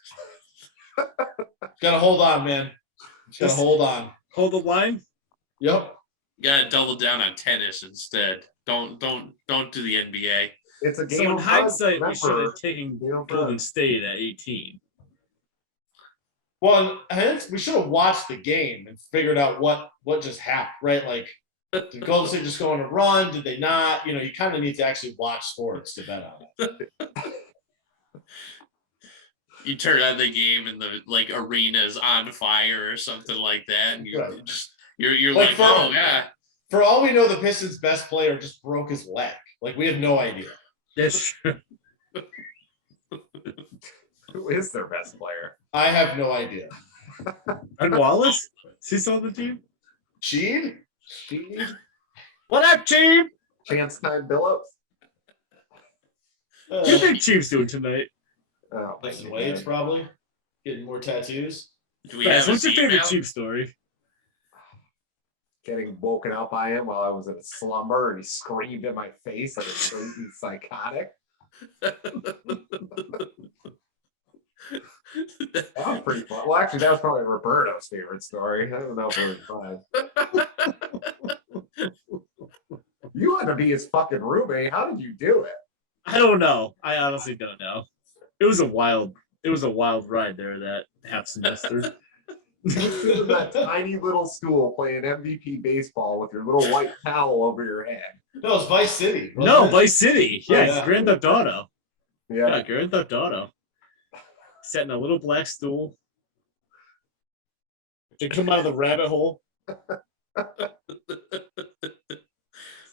Gotta hold on, man. Gotta hold on. Hold the line? Yep. You gotta double down on tennis instead. Don't do the NBA. It's a game. So in of hindsight, fun, we should have remember. taken Game of Golden fun. State at 18. Well, we should have watched the game and figured out what just happened, right? Like, did Golden State just go on a run? Did they not? You know, you kind of need to actually watch sports to bet on it. You turn on the game and the like arena's on fire or something like that, and you're Like, like, oh yeah. For all we know, the Pistons' best player just broke his leg. Like, we have no idea. That's true. Who is their best player? I have no idea. And Wallace? Is he still on the team? Cheeb? Cheeb? What up, Cheeb? Chance Time Billups? What do you think Cheeb's doing tonight? Oh, Lifting weights, probably. Getting more tattoos. Do we Fast, have what's your his favorite email? Cheeb story? Getting woken up by him while I was in a slumber, and he screamed in my face like a crazy psychotic. That was pretty fun. Well, actually, that was probably Roberto's favorite story. I don't know if it was mine. You had to be his fucking roommate. How did you do it? I don't know. I honestly don't know. It was a wild ride there that half semester. You sit in that tiny little stool playing MVP baseball with your little white towel over your head. No, it's Vice City. No, wasn't it? Vice City. Yeah, it's yeah. Grand Theft Auto. Yeah. Yeah, Grand Theft Auto. Sat in a little black stool. They come out of the rabbit hole.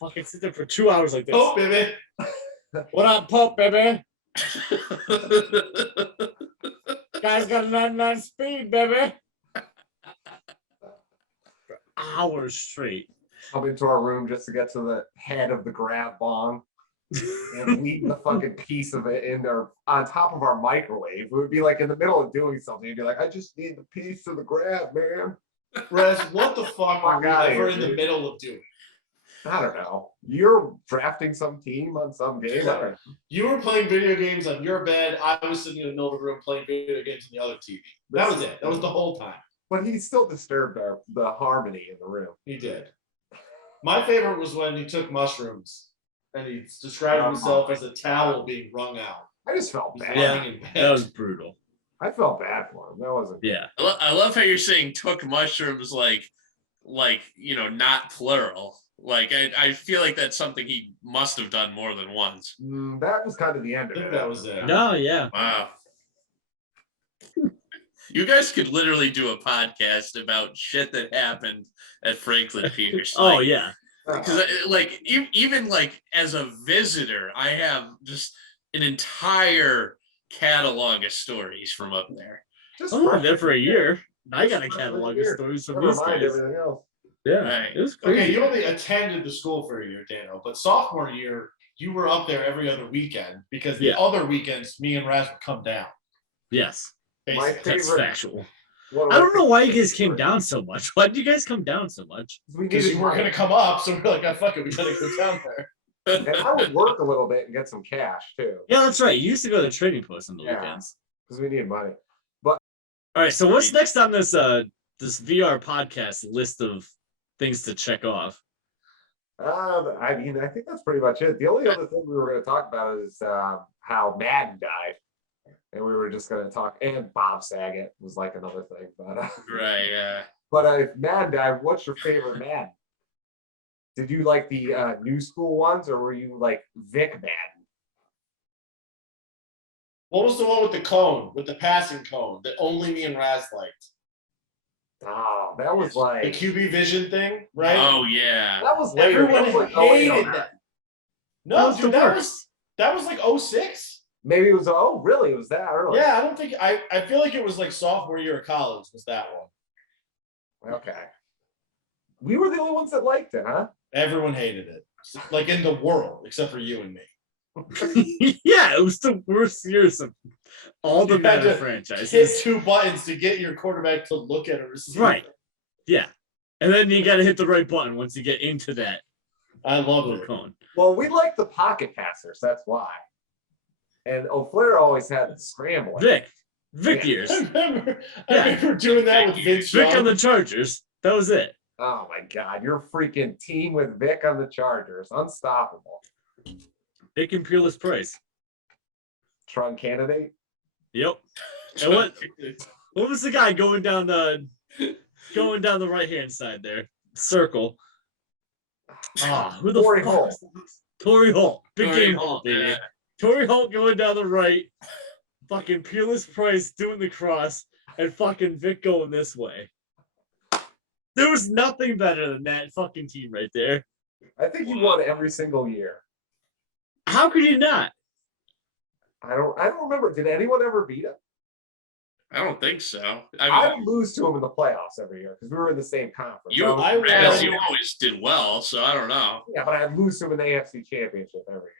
Fucking sit there for 2 hours like this. Oh, baby. What up, Pope, baby? Guys got a 99 speed, baby. For hours straight. Come into our room just to get to the head of the grab bong and leave the fucking piece of it in there on top of our microwave. We would be like in the middle of doing something. You'd be like, I just need the piece of the grab, man. Rez, what the fuck are we outta ever here, in the dude. middle of doing? I don't know. You're drafting some team on some game. I don't know. You were playing video games on your bed. I was sitting in the middle of the room playing video games on the other TV. That was it. That was the whole time. But he still disturbed the harmony in the room. He did. My favorite was when he took mushrooms and he described himself as a towel being wrung out. I just felt He was bad. lying in bed. That was brutal. I felt bad for him. That wasn't. Yeah. I love how you're saying took mushrooms like not plural. Like I feel like that's something he must have done more than once. That was kind of the end I of think it. that was it. No, yeah. Wow. You guys could literally do a podcast about shit that happened at Franklin Pierce. Oh, yeah. Because like even like as a visitor, I have just an entire catalog of stories from up there. Just I was fresh- there for a year. I got a Just for catalog a of year. stories from Never these mind guys. everything else. Yeah, Right. it was crazy. Okay, you only attended the school for a year, Dano, but sophomore year, you were up there every other weekend because the Yeah. other weekends, me and Raz would come down. Yes, My Basically. that's favorite- factual. One of I my don't know why you favorite guys came down so much. Why did you guys come down so much? We Because needed you weren't money. going to come up, so we're like, oh, fuck it, we got to go down there. And I would work a little bit and get some cash too, Yeah, that's right. You used to go to the trading post on the Yeah. weekends. because we needed money. All right, so what's next on this this VR podcast list of things to check off? I mean, I think that's pretty much it. The only other thing we were going to talk about is how Madden died, and we were just going to talk. And Bob Saget was like another thing, Right. but if Madden died, what's your favorite Madden? Did you like the new school ones, or were you like Vic Madden? What was the one with the cone, with the passing cone that only me and Raz liked? Oh, that was The like QB vision thing, right? Oh yeah. that was later. Everyone That was like hated 08. that. That No, was the dude, that worst. was like 06. Maybe it was. Oh, really? It was that early? Yeah, I don't think I feel like it was like sophomore year of college was that one. Okay. We were the only ones that liked it, huh? Everyone hated it. Like in the world, except for you and me. Yeah, it was the worst years of all the You had Madden to franchises. Hit two buttons to get your quarterback to look at a receiver. Right. Yeah. And then you got to hit the right button once you get into that I love little it. cone. Well, we like the pocket passers. That's why. And Oflar always had the scrambling. Vic Yeah. years. I remember Yeah. doing that with Vince Vic on Young. the Chargers. That was it. Oh my God, your freaking team with Vic on the Chargers, unstoppable. Vic and Peerless Price. Trump candidate. Yep. And what was the guy going down the right hand side there? Circle. Ah, who the Torrey fuck? Holt. was that? Torrey Holt. Big Torrey game Holt, Holt, baby. yeah. Torrey Holt going down the right. Fucking Peerless Price doing the cross. And fucking Vic going this way. There was nothing better than that fucking team right there. I think he won every single year. How could you not? I don't remember. Did anyone ever beat him? I don't think so. I I would mean, luse to him in the playoffs every year because we were in the same conference. you, I would- Raz, you always did well, so I don't know. yeah, but I'd lose to him in the AFC Championship every year.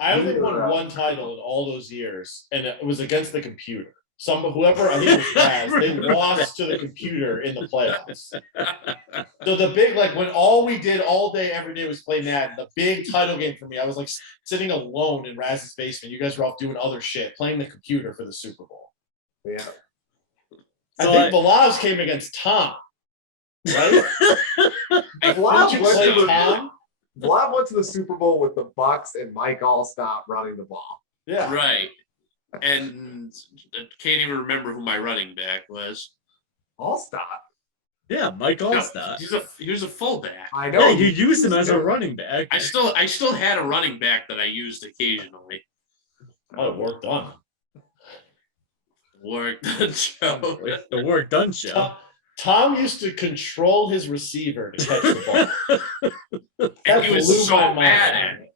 I only won Yeah. one title in all those years, and it was against the computer. Whoever I think it was Raz, they lost to the computer in the playoffs. So the big, like when all we did all day, every day was play Madden, the big title game for me, I was like sitting alone in Raz's basement. You guys were off doing other shit, playing the computer for the Super Bowl. Yeah. I So think Volovs came against Tom, right? Vlad Did you went play to the- Tom? Vlad went to the Super Bowl with the Bucks and Mike Allstott running the ball. Yeah. Right. And I can't even remember who my running back was. All-Star. Yeah, Mike No, Allstott. he was a fullback. I know. Yeah, you used him as a running back. I still had a running back that I used occasionally. Oh, work done. Work done show. The work done show. Tom used to control his receiver to catch the ball. And he was blew so my mad mind.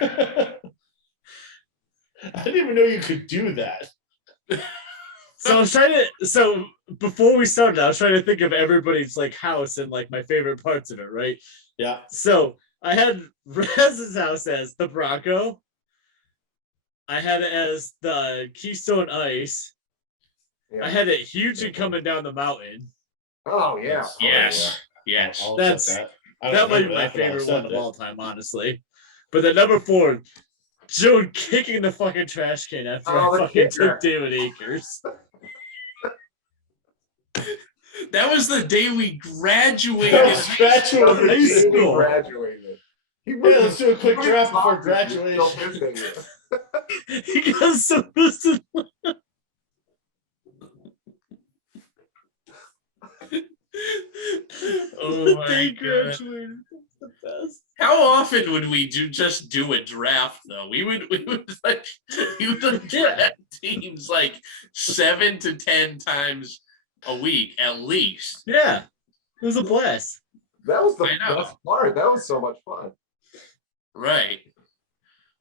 at it. I didn't even know you could do that. So I was trying to. So before we started, I was trying to think of everybody's like house and like my favorite parts of it, right? Yeah. So I had Rez's house as the Bronco. I had it as the Keystone Ice. Yeah. I had it hugely coming down the mountain. Oh yeah. Yes. Yes. I'll That's- accept that. I That don't might be remember my that, but I'll favorite one accept of it. all time, honestly. But then number 4, Joe kicking the fucking trash can after Oh, I the fucking kicker. took David Akers. That was the day we graduated. That was graduated. High school. Graduated. He Yeah, wouldn't- let's do a quick he draft wouldn't before talk to you, he's still graduation. missing you. He got so pissed. Oh my They god! graduated. That's the best. How often would we do a draft though? We would like draft teams like 7 to 10 times a week at least. Yeah, it was a blast. That was the I know. best part. That was so much fun. Right.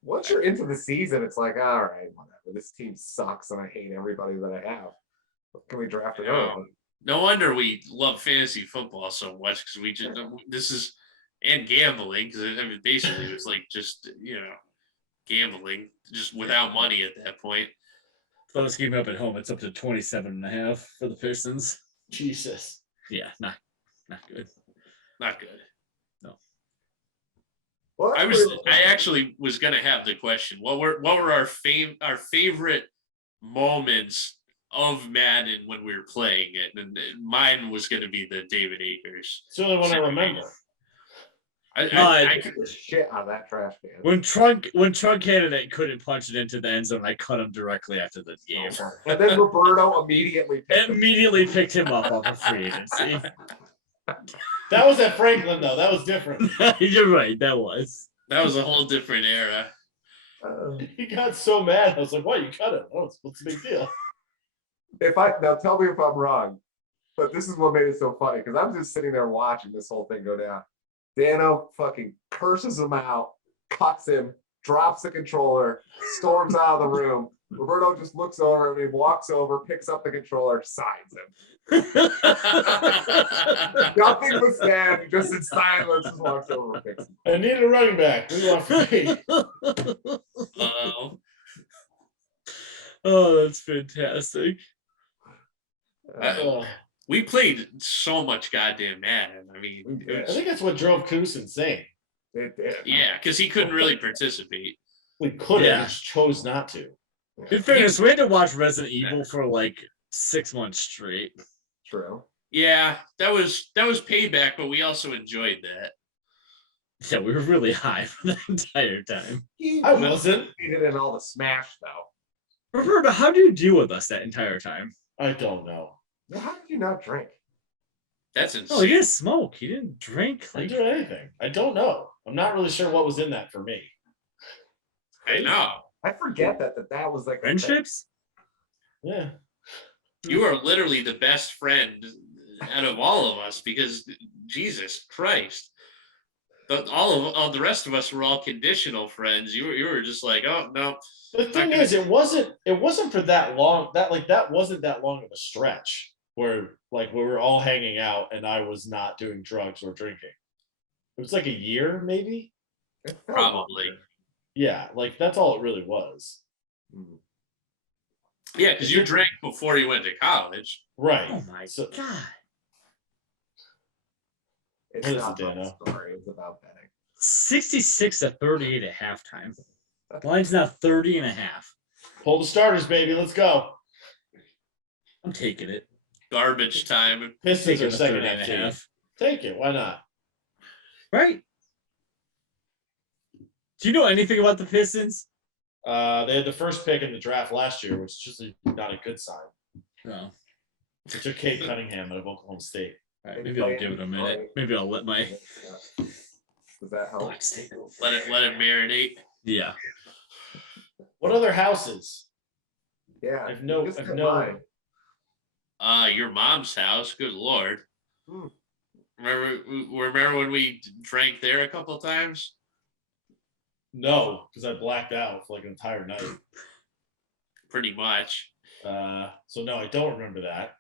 Once you're into the season, it's like, all right, whatever. This team sucks, and I hate everybody that I have. Can we draft another Yeah. one? No wonder we love fantasy football so much because we just and gambling because I mean basically it's like just gambling just without money at that point. If I was keeping up at home, it's up to 27.5 for the Pistons. Jesus. Yeah, not good. Not good. Well, I that's was pretty- I actually was gonna have the question. What were our favorite moments of Madden when we were playing it? And mine was gonna be the David Akers. It's the only one I remember. I Took the shit out of that trash can. When Trunk candidate couldn't punch it into the end zone, I cut him directly after the game. And then Roberto immediately picked him. Immediately picked him up off of free agency. That was at Franklin, though. That was different. You're right, that was. that was a whole different era. He got so mad. I was like, "What? You cut him? What's the big deal?" Now tell me if I'm wrong, but this is what made it so funny because I'm just sitting there watching this whole thing go down. Dano fucking curses him out, cuts him, drops the controller, storms out of the room. Roberto just looks over him, he walks over, picks up the controller, signs him. Nothing was said, just in silence, just walks over and picks him. I need a running back. What do you want from me? Oh, that's fantastic. We played so much goddamn Madden. I mean, it I was- think that's what drove Coos insane. It did. yeah, because he couldn't really participate. We could have Yeah. just chose not to. In fairness, we had to watch Resident Evil for like 6 months straight. True. Yeah, that was payback, but we also enjoyed that. Yeah, we were really high for the entire time. I wasn't. He did it in all the smash though. Roberto, how do you deal with us that entire time? I don't know. Well, how did you not drink? That's Oh, insane. he didn't smoke. He didn't drink. I Like, didn't do anything. I don't know. I'm not really sure what was in that for me. I know. I forget that was like a thing. friendships? Yeah. You are literally the best friend out of all of us because Jesus Christ. All the rest of us were all conditional friends. You were just like, oh no. The thing is, it wasn't for that long. That wasn't that long of a stretch where we were all hanging out and I was not doing drugs or drinking. It was like a year, maybe. It felt Probably. longer. Yeah, that's all it really was. Mm. Yeah, because you drank before you went to college. Right. Oh my So- god. It's What is not it, about the Dano? story, it's about betting. 66 to 38 at halftime. Line's now 30 and a half. Pull the starters, baby. Let's go. I'm taking it. Garbage time. Pistons Taking are the second 30 and half a team. half. Take it. Why not? Right? Do you know anything about the Pistons? They had the first pick in the draft last year, which is just not a good sign. No. I took Kate Cunningham out of Oklahoma State. All right, maybe I'll give it a minute. Maybe I'll let my Does that help? Let it marinate. yeah. What other houses? Yeah. I've no. just I've get no. mine. Your mom's house. Good lord. Hmm. Remember when we drank there a couple times? No, because I blacked out for like an entire night. Pretty much. So no, I don't remember that.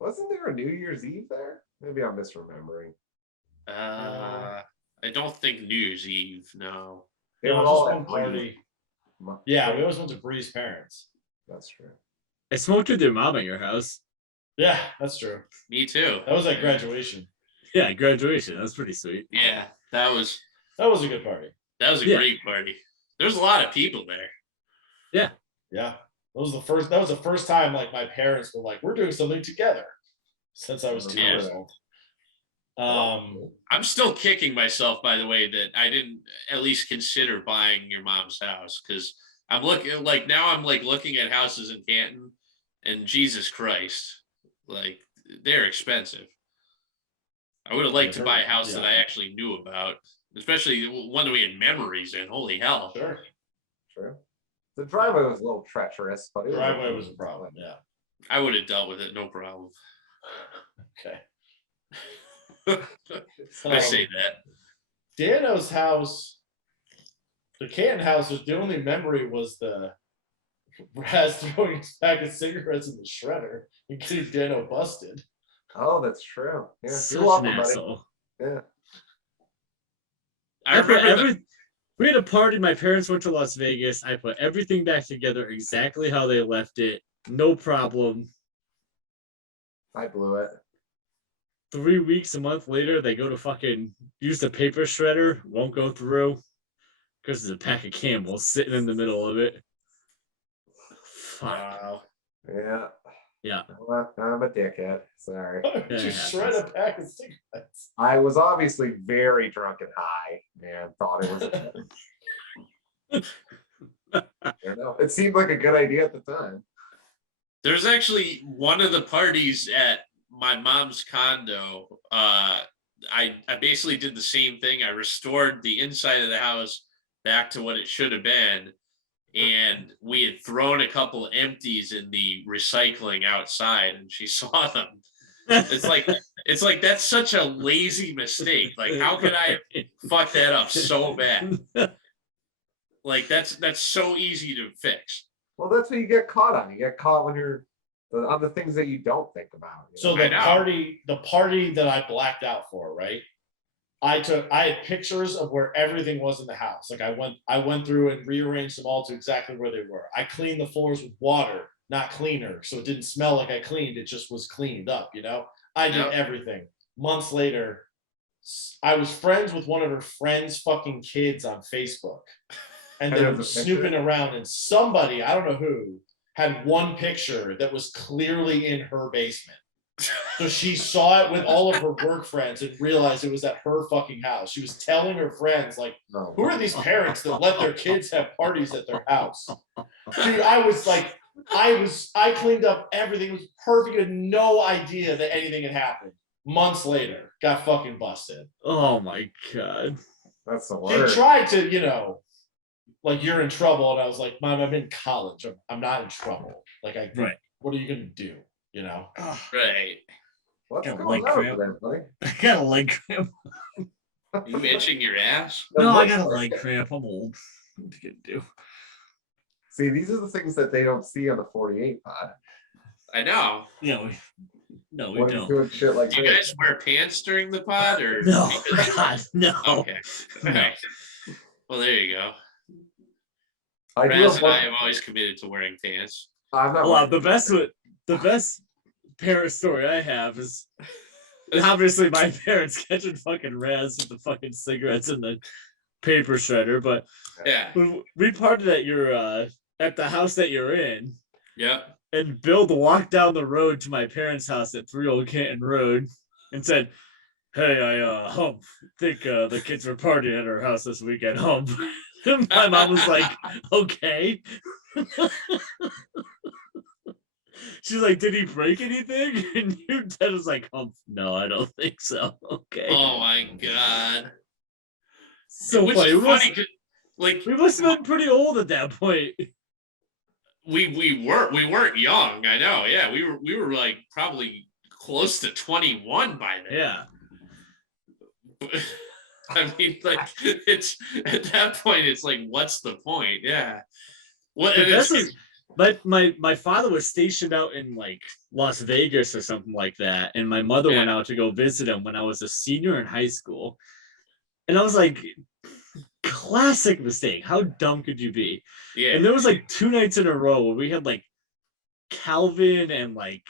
Wasn't there a New Year's Eve there? Maybe I'm misremembering. I don't think New Year's Eve. No. They No, were just all one at party. Breeze. Yeah, we always went to Bree's parents. That's true. I smoked with your mom at your house. Yeah, that's true. Me too. That was at graduation. Yeah, graduation. That's pretty sweet. Yeah, that was That was a good party. a Yeah. great party. There's a lot of people there. Yeah, that was the first. That was the first time like my parents were like, "We're doing something together," since I was 2 Yeah. years old. I'm still kicking myself, by the way, that I didn't at least consider buying your mom's house, because I'm looking like now I'm like looking at houses in Canton, and Jesus Christ, like they're expensive. I would have liked to buy a house that I actually knew about, especially one that we had memories in. Holy hell! Sure, True. The driveway was a little treacherous, but it was driveway was a problem. Yeah. I would have dealt with it, no problem. Okay. I say that. Dano's house, the Canton house, was the only memory was the Raz throwing his pack of cigarettes in the shredder and getting Dano busted. Oh, that's true. Yeah, Such you're welcome, an buddy. asshole. Yeah. I remember that. We had a party. My parents went to Las Vegas. I put everything back together exactly how they left it. No problem. I blew it. 3 weeks, a month later, they go to fucking use the paper shredder. Won't go through because there's a pack of Camels sitting in the middle of it. Fuck. Wow. Yeah. Yeah. Well, I'm a dickhead. Sorry. Why would you shred a pack of cigarettes? I was obviously very drunk and high and thought it was. I don't know. It seemed like a good idea at the time. There's actually one of the parties at my mom's condo. I basically did the same thing. I restored the inside of the house back to what it should have been. And we had thrown a couple empties in the recycling outside, and she saw them. It's like that's such a lazy mistake. Like, how could I fuck that up so bad? Like that's so easy to fix. Well, that's what you get caught on. You get caught when you're on the things that you don't think about. So the party that I blacked out for, right? I had pictures of where everything was in the house. Like I went through and rearranged them all to exactly where they were. I cleaned the floors with water, not cleaner, so it didn't smell like I cleaned. It just was cleaned up, you know? I did everything. Months later, I was friends with one of her friends' fucking kids on Facebook. And they were snooping around, and somebody, I don't know who, had one picture that was clearly in her basement. So she saw it with all of her work friends and realized it was at her fucking house. She was telling her friends, like, who are these parents that let their kids have parties at their house? Dude, I cleaned up everything. It was perfect. I had no idea that anything had happened. Months later, got fucking busted. Oh my God. That's the They word. tried to, you know, like, you're in trouble. And I was like, Mom, I'm in college. I'm not in trouble. Like, what are you going to do? You know? Right. What's Got a going leg on cramp. with that, buddy? I got a leg cramp. You itching your ass? No, I got a leg cramp. I'm old. What you gonna do? See, these are the things that they don't see on the 48 pod. I know. Yeah, we When he's don't. doing shit like Do you this. guys wear pants during the pod, or No, because- God, no. Okay. No. All right. Well, there you go. I do Raz have and I one. have always committed to wearing pants. I'm not Well, wearing the best parent story I have is obviously my parents catching fucking Raz with the fucking cigarettes in the paper shredder, but Yeah. when we partied at your at the house that you're in, Yep. and Bill walked down the road to my parents' house at 3 Old Canton Road and said, "Hey, I think the kids were partying at our house this weekend, My mom was like, "Okay." She's like, did he break anything? And your dad was like, no, I don't think so. Okay. Oh my god. So Which funny. is funny, 'cause, like We must have been pretty old at that point. we weren't young. I know. Yeah, we were like probably close to 21 by then. Yeah. I mean, like it's at that point, it's like, what's the point? Yeah. What? The And best it's, is, but my father was stationed out in like Las Vegas or something like that, and my mother went out to go visit him when I was a senior in high school, and I was like, classic mistake. How dumb could you be? yeah. And there was like 2 nights in a row where we had like Calvin and like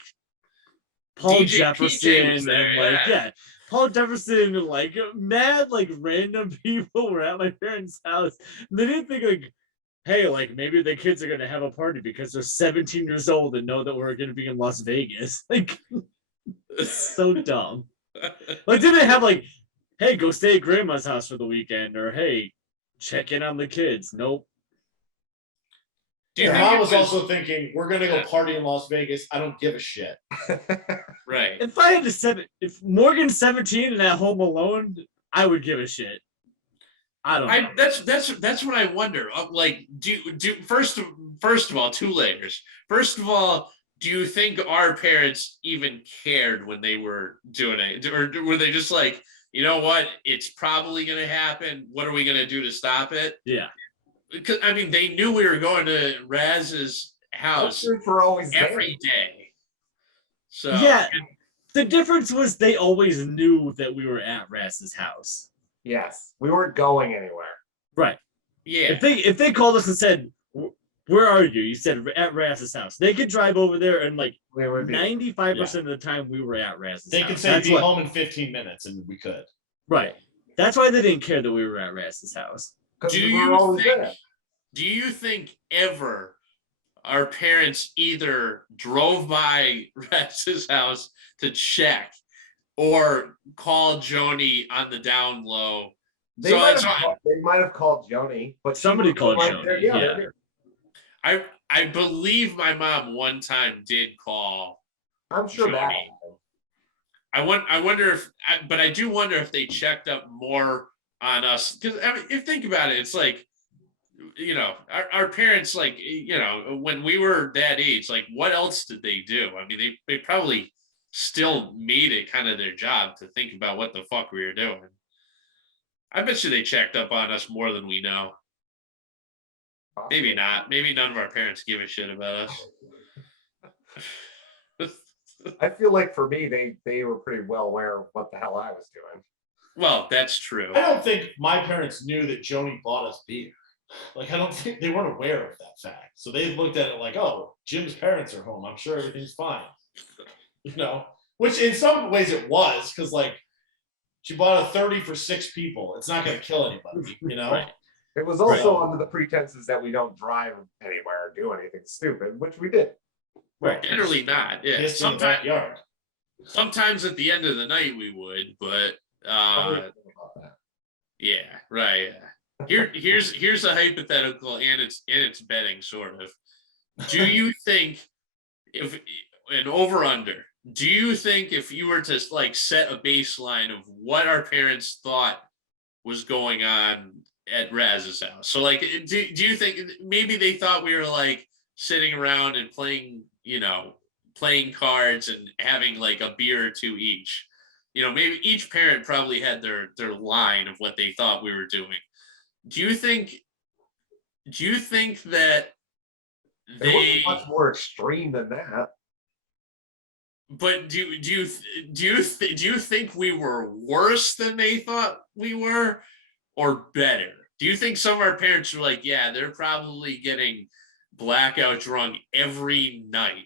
Paul DJ Jefferson was there, and like yeah. Paul Jefferson and like mad like random people were at my parents' house. And they didn't think like, hey, like maybe the kids are gonna have a party because they're 17 years old and know that we're gonna be in Las Vegas. Like it's so dumb. Like did they have like, hey, go stay at grandma's house for the weekend, or hey, check in on the kids? Nope. Do you Your think mom it was also thinking, we're gonna go Yeah. party in Las Vegas. I don't give a shit. right? If I had to set it, if Morgan's 17 and at home alone, I would give a shit. I don't know. That's what I wonder. Like, do first of all, 2 layers. First of all, do you think our parents even cared when they were doing it, or were they just like, you know what, it's probably going to happen. What are we going to do to stop it? Yeah. Because I mean, they knew we were going to Raz's house For always every day. So Yeah. The difference was they always knew that we were at Raz's house. Yes, we weren't going anywhere. Right. yeah, If they called us and said, where are you? You said at Raz's house. They could drive over there and like We would be 95% of the time we were at Raz's They house. could say That's be what- home in 15 minutes, and we could. Right. That's why they didn't care that we were at Raz's house. because do we were you always think? there. Do you think ever our parents either drove by Raz's house to check or called Joni on the down low? They So might it's have called Joni, but she Somebody was called right Joni, there. yeah. they're here. I believe my mom one time did call. I'm sure that. Joni. I wonder if, but I do wonder if they checked up more on us, because I mean, if you think about it, it's like, you know, our parents, like, you know, when we were that age, like, what else did they do? I mean, they probably still made it kind of their job to think about what the fuck we were doing. I bet you they checked up on us more than we know. Maybe not. Maybe none of our parents give a shit about us. I feel like for me, they were pretty well aware of what the hell I was doing. Well, that's true. I don't think my parents knew that Joni bought us beer. Like, I don't think they weren't aware of that fact. So they looked at it like, oh, Jim's parents are home. I'm sure everything's fine. You know, which in some ways it was, because like she bought a 30 for 6 people. It's not going to kill anybody, you know? Right. It was also under the pretenses that we don't drive anywhere or do anything stupid, which we did. Right. Generally not. Yeah. Yes, in the backyard. Sometimes at the end of the night we would, but yeah, right. Here's a hypothetical, and it's betting sort of. Do you think if an over under? Do you think if you were to like set a baseline of what our parents thought was going on at Raz's house? So like, do you think maybe they thought we were like sitting around and playing, you know, playing cards and having like a beer or 2 each? You know, maybe each parent probably had their line of what they thought we were doing. Do you think that It they? wasn't much more extreme than that. But do you think we were worse than they thought we were, or better? Do you think some of our parents were like, yeah, they're probably getting blackout drunk every night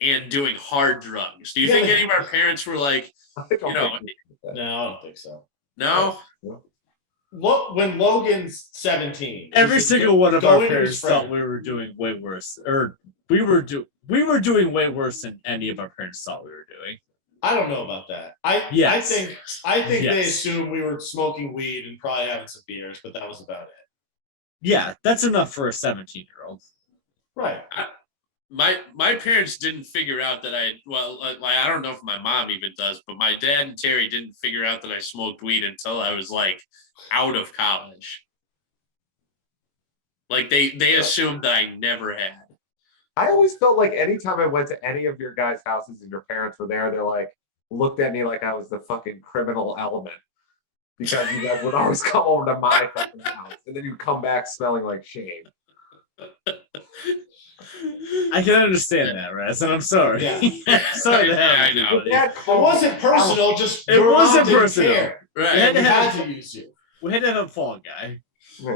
and doing hard drugs? Do you think any of our parents were like, you know, No, I don't think so. no? Look, when Logan's 17, Every single one of our go into parents his thought friend. we were doing way worse, or we were doing way worse than any of our parents thought we were doing. I don't know about that. I Yes. think they Yes. assumed we were smoking weed and probably having some beers, but that was about it. Yeah, that's enough for a 17-year-old. Right. my parents didn't figure out that I don't know if my mom even does, but my dad and Terry didn't figure out that I smoked weed until I was like out of college. Like they assumed that I never had. I always felt like anytime I went to any of your guys' houses and your parents were there, they're like looked at me like I was the fucking criminal element. Because you guys would always come over to my fucking house and then you'd come back smelling like shame. I can understand that, Raz, and I'm sorry. Yeah. Sorry to have I you, know. buddy. It wasn't personal, just It your mom wasn't didn't personal. care. Right. We had We to had have to use you. we had to have a fall guy. Yeah.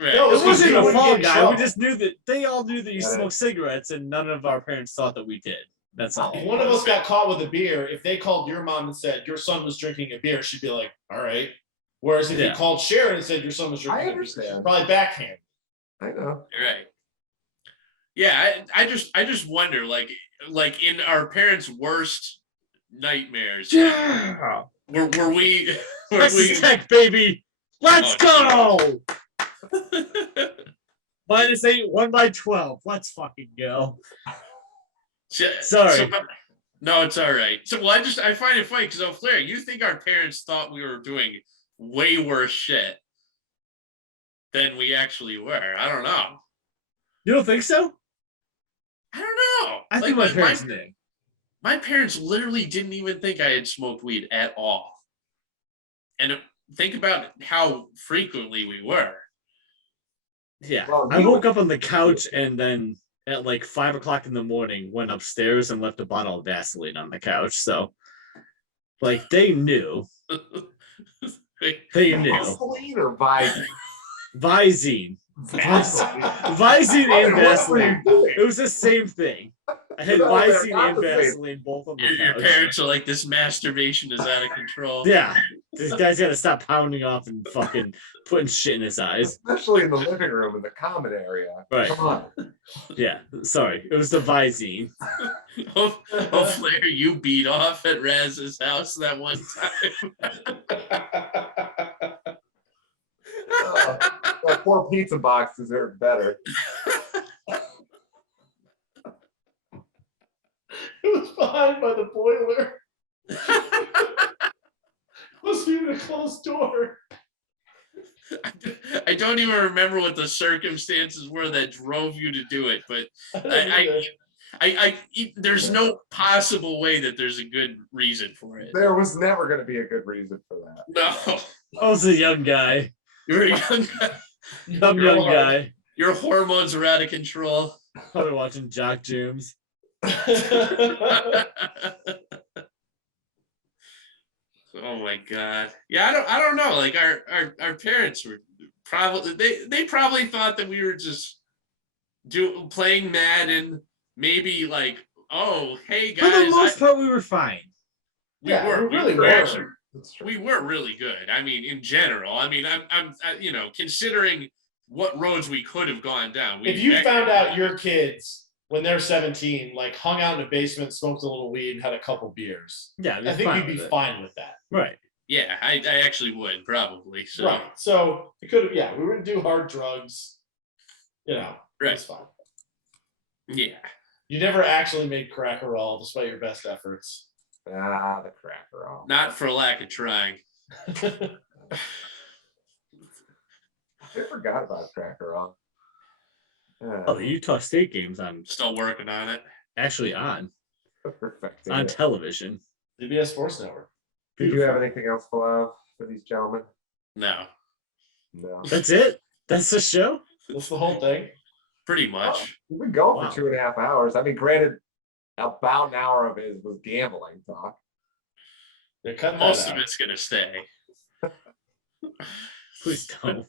Right. No, It wasn't you a wouldn't fall get in guy. trouble. We just knew that they all knew that you Yeah. smoked cigarettes, and none of our parents thought that we did. That's all. If one of us got caught with a beer, if they called your mom and said your son was drinking a beer, she'd be like, all right. Whereas if Yeah. you called Sharon and said your son was drinking I a beer, understand. she'd probably backhand. I know. Right. Yeah, I just wonder, like in our parents' worst nightmares, Yeah. were we Texas Tech, baby. Let's Oh, go. -8, 1/12. Let's fucking go. Sorry. No, it's all right. So, well, I find it funny because Oflar, you think our parents thought we were doing way worse shit than we actually were? I don't know. You don't think so? I don't know. I think my parents knew. My parents literally didn't even think I had smoked weed at all. And think about how frequently we were. Yeah. Well, I you- woke up on the couch and then at like 5 o'clock in the morning went upstairs and left a bottle of Vaseline on the couch. So, like, they knew. They knew. Vaseline or Visine? Visine. Visine and Vaseline. It was the same thing. I had No, they're Visine not and the same. Vaseline both on the Your couch. parents are like, this masturbation is out of control. Yeah. This guy's got to stop pounding off and fucking putting shit in his eyes. Especially in the living room in the common area. Right. Come on. Yeah. Sorry. It was the Visine. Hopefully you beat off at Raz's house that one time. That poor pizza box deserved better. It was behind by the boiler. Wasn't even a closed door. I don't even remember what the circumstances were that drove you to do it, but there's no possible way that there's a good reason for it. There was never going to be a good reason for that. No, I was a young guy. you're a young guy. Some young guy. Your hormones are out of control. Probably watching Jock Jooms. Oh my god. Yeah, I don't know. Like our parents were probably they probably thought that we were just playing Madden, maybe like, oh hey For the guys, most part, we were fine. we Yeah, were we really we were were. actually That's true. we were really good. I mean, in general. I mean, I'm you know, considering what roads we could have gone down. If you found out your kids when they're 17, like hung out in the basement, smoked a little weed, and had a couple beers, Yeah, I think you'd be fine with that. Right. yeah, I actually would probably. So Right. So it could have, yeah, we wouldn't do hard drugs. You know, Right. it's fine. yeah. You never actually made Crackerall despite your best efforts. Ah, the cracker off. Not for lack of trying. I forgot about cracker off. Oh, the Utah State games on Still working on it. actually on perfect. on television. CBS Sports Network. Did you have anything else, Volov, for these gentlemen? No, No. That's it. That's the show. That's the whole thing. pretty much. We've been going Wow. for 2.5 hours. I mean, granted, about an hour of it was gambling talk. They cut that Most out. of it's gonna stay. Please don't.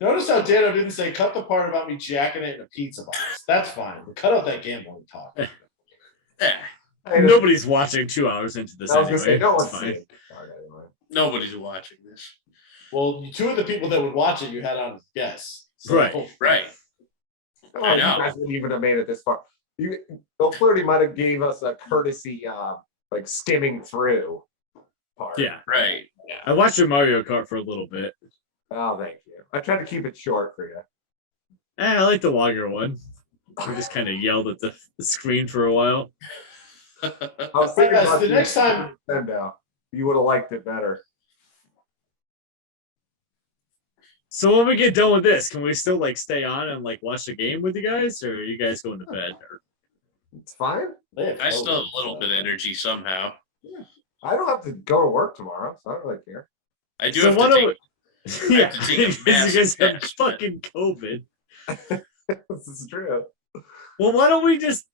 Notice how Dano didn't say cut the part about me jacking it in a pizza box. That's fine. But cut out that gambling talk. Yeah, I just- Nobody's watching 2 hours into this I was anyway. gonna say, no It's one's fine. seeing it. Anyway. nobody's watching this. Well, two of the people that would watch it, you had on as guests. So- Right. Right. Oh, I you know. guys wouldn't even have made it this far. You, Bill Flirty might have gave us a courtesy, like skimming through part. Yeah. Right. I watched your Mario Kart for a little bit. Oh, thank you. I tried to keep it short for you. I like the longer one. We just kind of yelled at the screen for a while. I was thinking Yes, about the next time- Nintendo. You would have liked it better. So when we get done with this, can we still like stay on and like watch the game with you guys, or are you guys going to bed? Or... It's fine. I still have a little bit of energy somehow. I don't have to go to work tomorrow, so I don't really care. I do So have why to don't take, we... I yeah, have to take a because you guys massive have test, but- fucking COVID. This is true. Well, why don't we just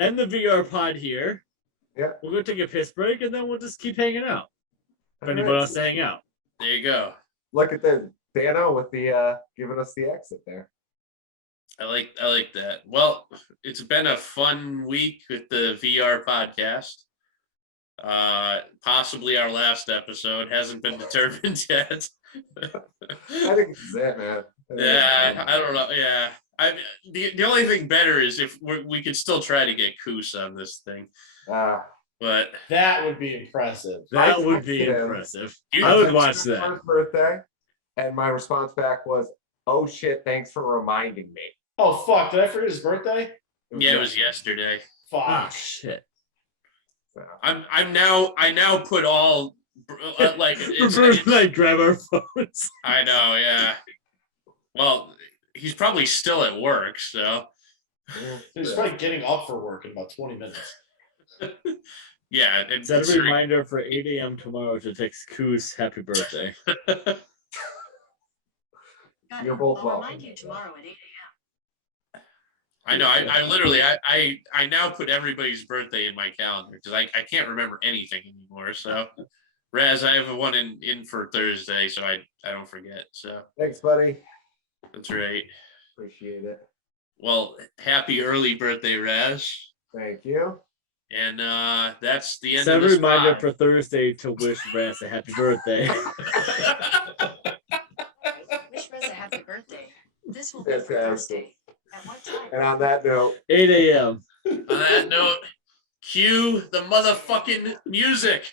end the VR pod here? Yeah. We'll go take a piss break, and then we'll just keep hanging out. If All anybody right. wants to hang out. There you go. Look at the Dano with the giving us the exit there. I like that. Well, it's been a fun week with the VR podcast. Possibly our last episode hasn't been determined yet. I think it's it, man. Yeah, I don't know. Yeah, the only thing better is if we could still try to get Koos on this thing, but That would be impressive. That would be texted him. impressive. You- I would It's watch his that. first birthday, and my response back was, "Oh shit, thanks for reminding me." Oh fuck! Did I forget his birthday? yeah, it was yesterday. Fuck. Oh shit. So, I now put all like Roberto and I grab our phones. I know, yeah. Well, he's probably still at work, so He's probably getting up for work in about 20 minutes. yeah. Set a reminder for 8 a.m. tomorrow to text Koos happy birthday. You're both I'll welcome. remind you tomorrow at 8 a.m. I know. I literally I now put everybody's birthday in my calendar because I can't remember anything anymore. So, Raz, I have one in for Thursday, so I don't forget. So Thanks, buddy. that's right. Appreciate it. Well, happy early birthday, Raz. Thank you. And that's the end Set of a this reminder pod. for Thursday to wish Raz a happy birthday. Wish Rez a happy birthday. This will be Yes, for yes. Thursday. At what time? And on that note, 8 a.m. On that note, cue the motherfucking music.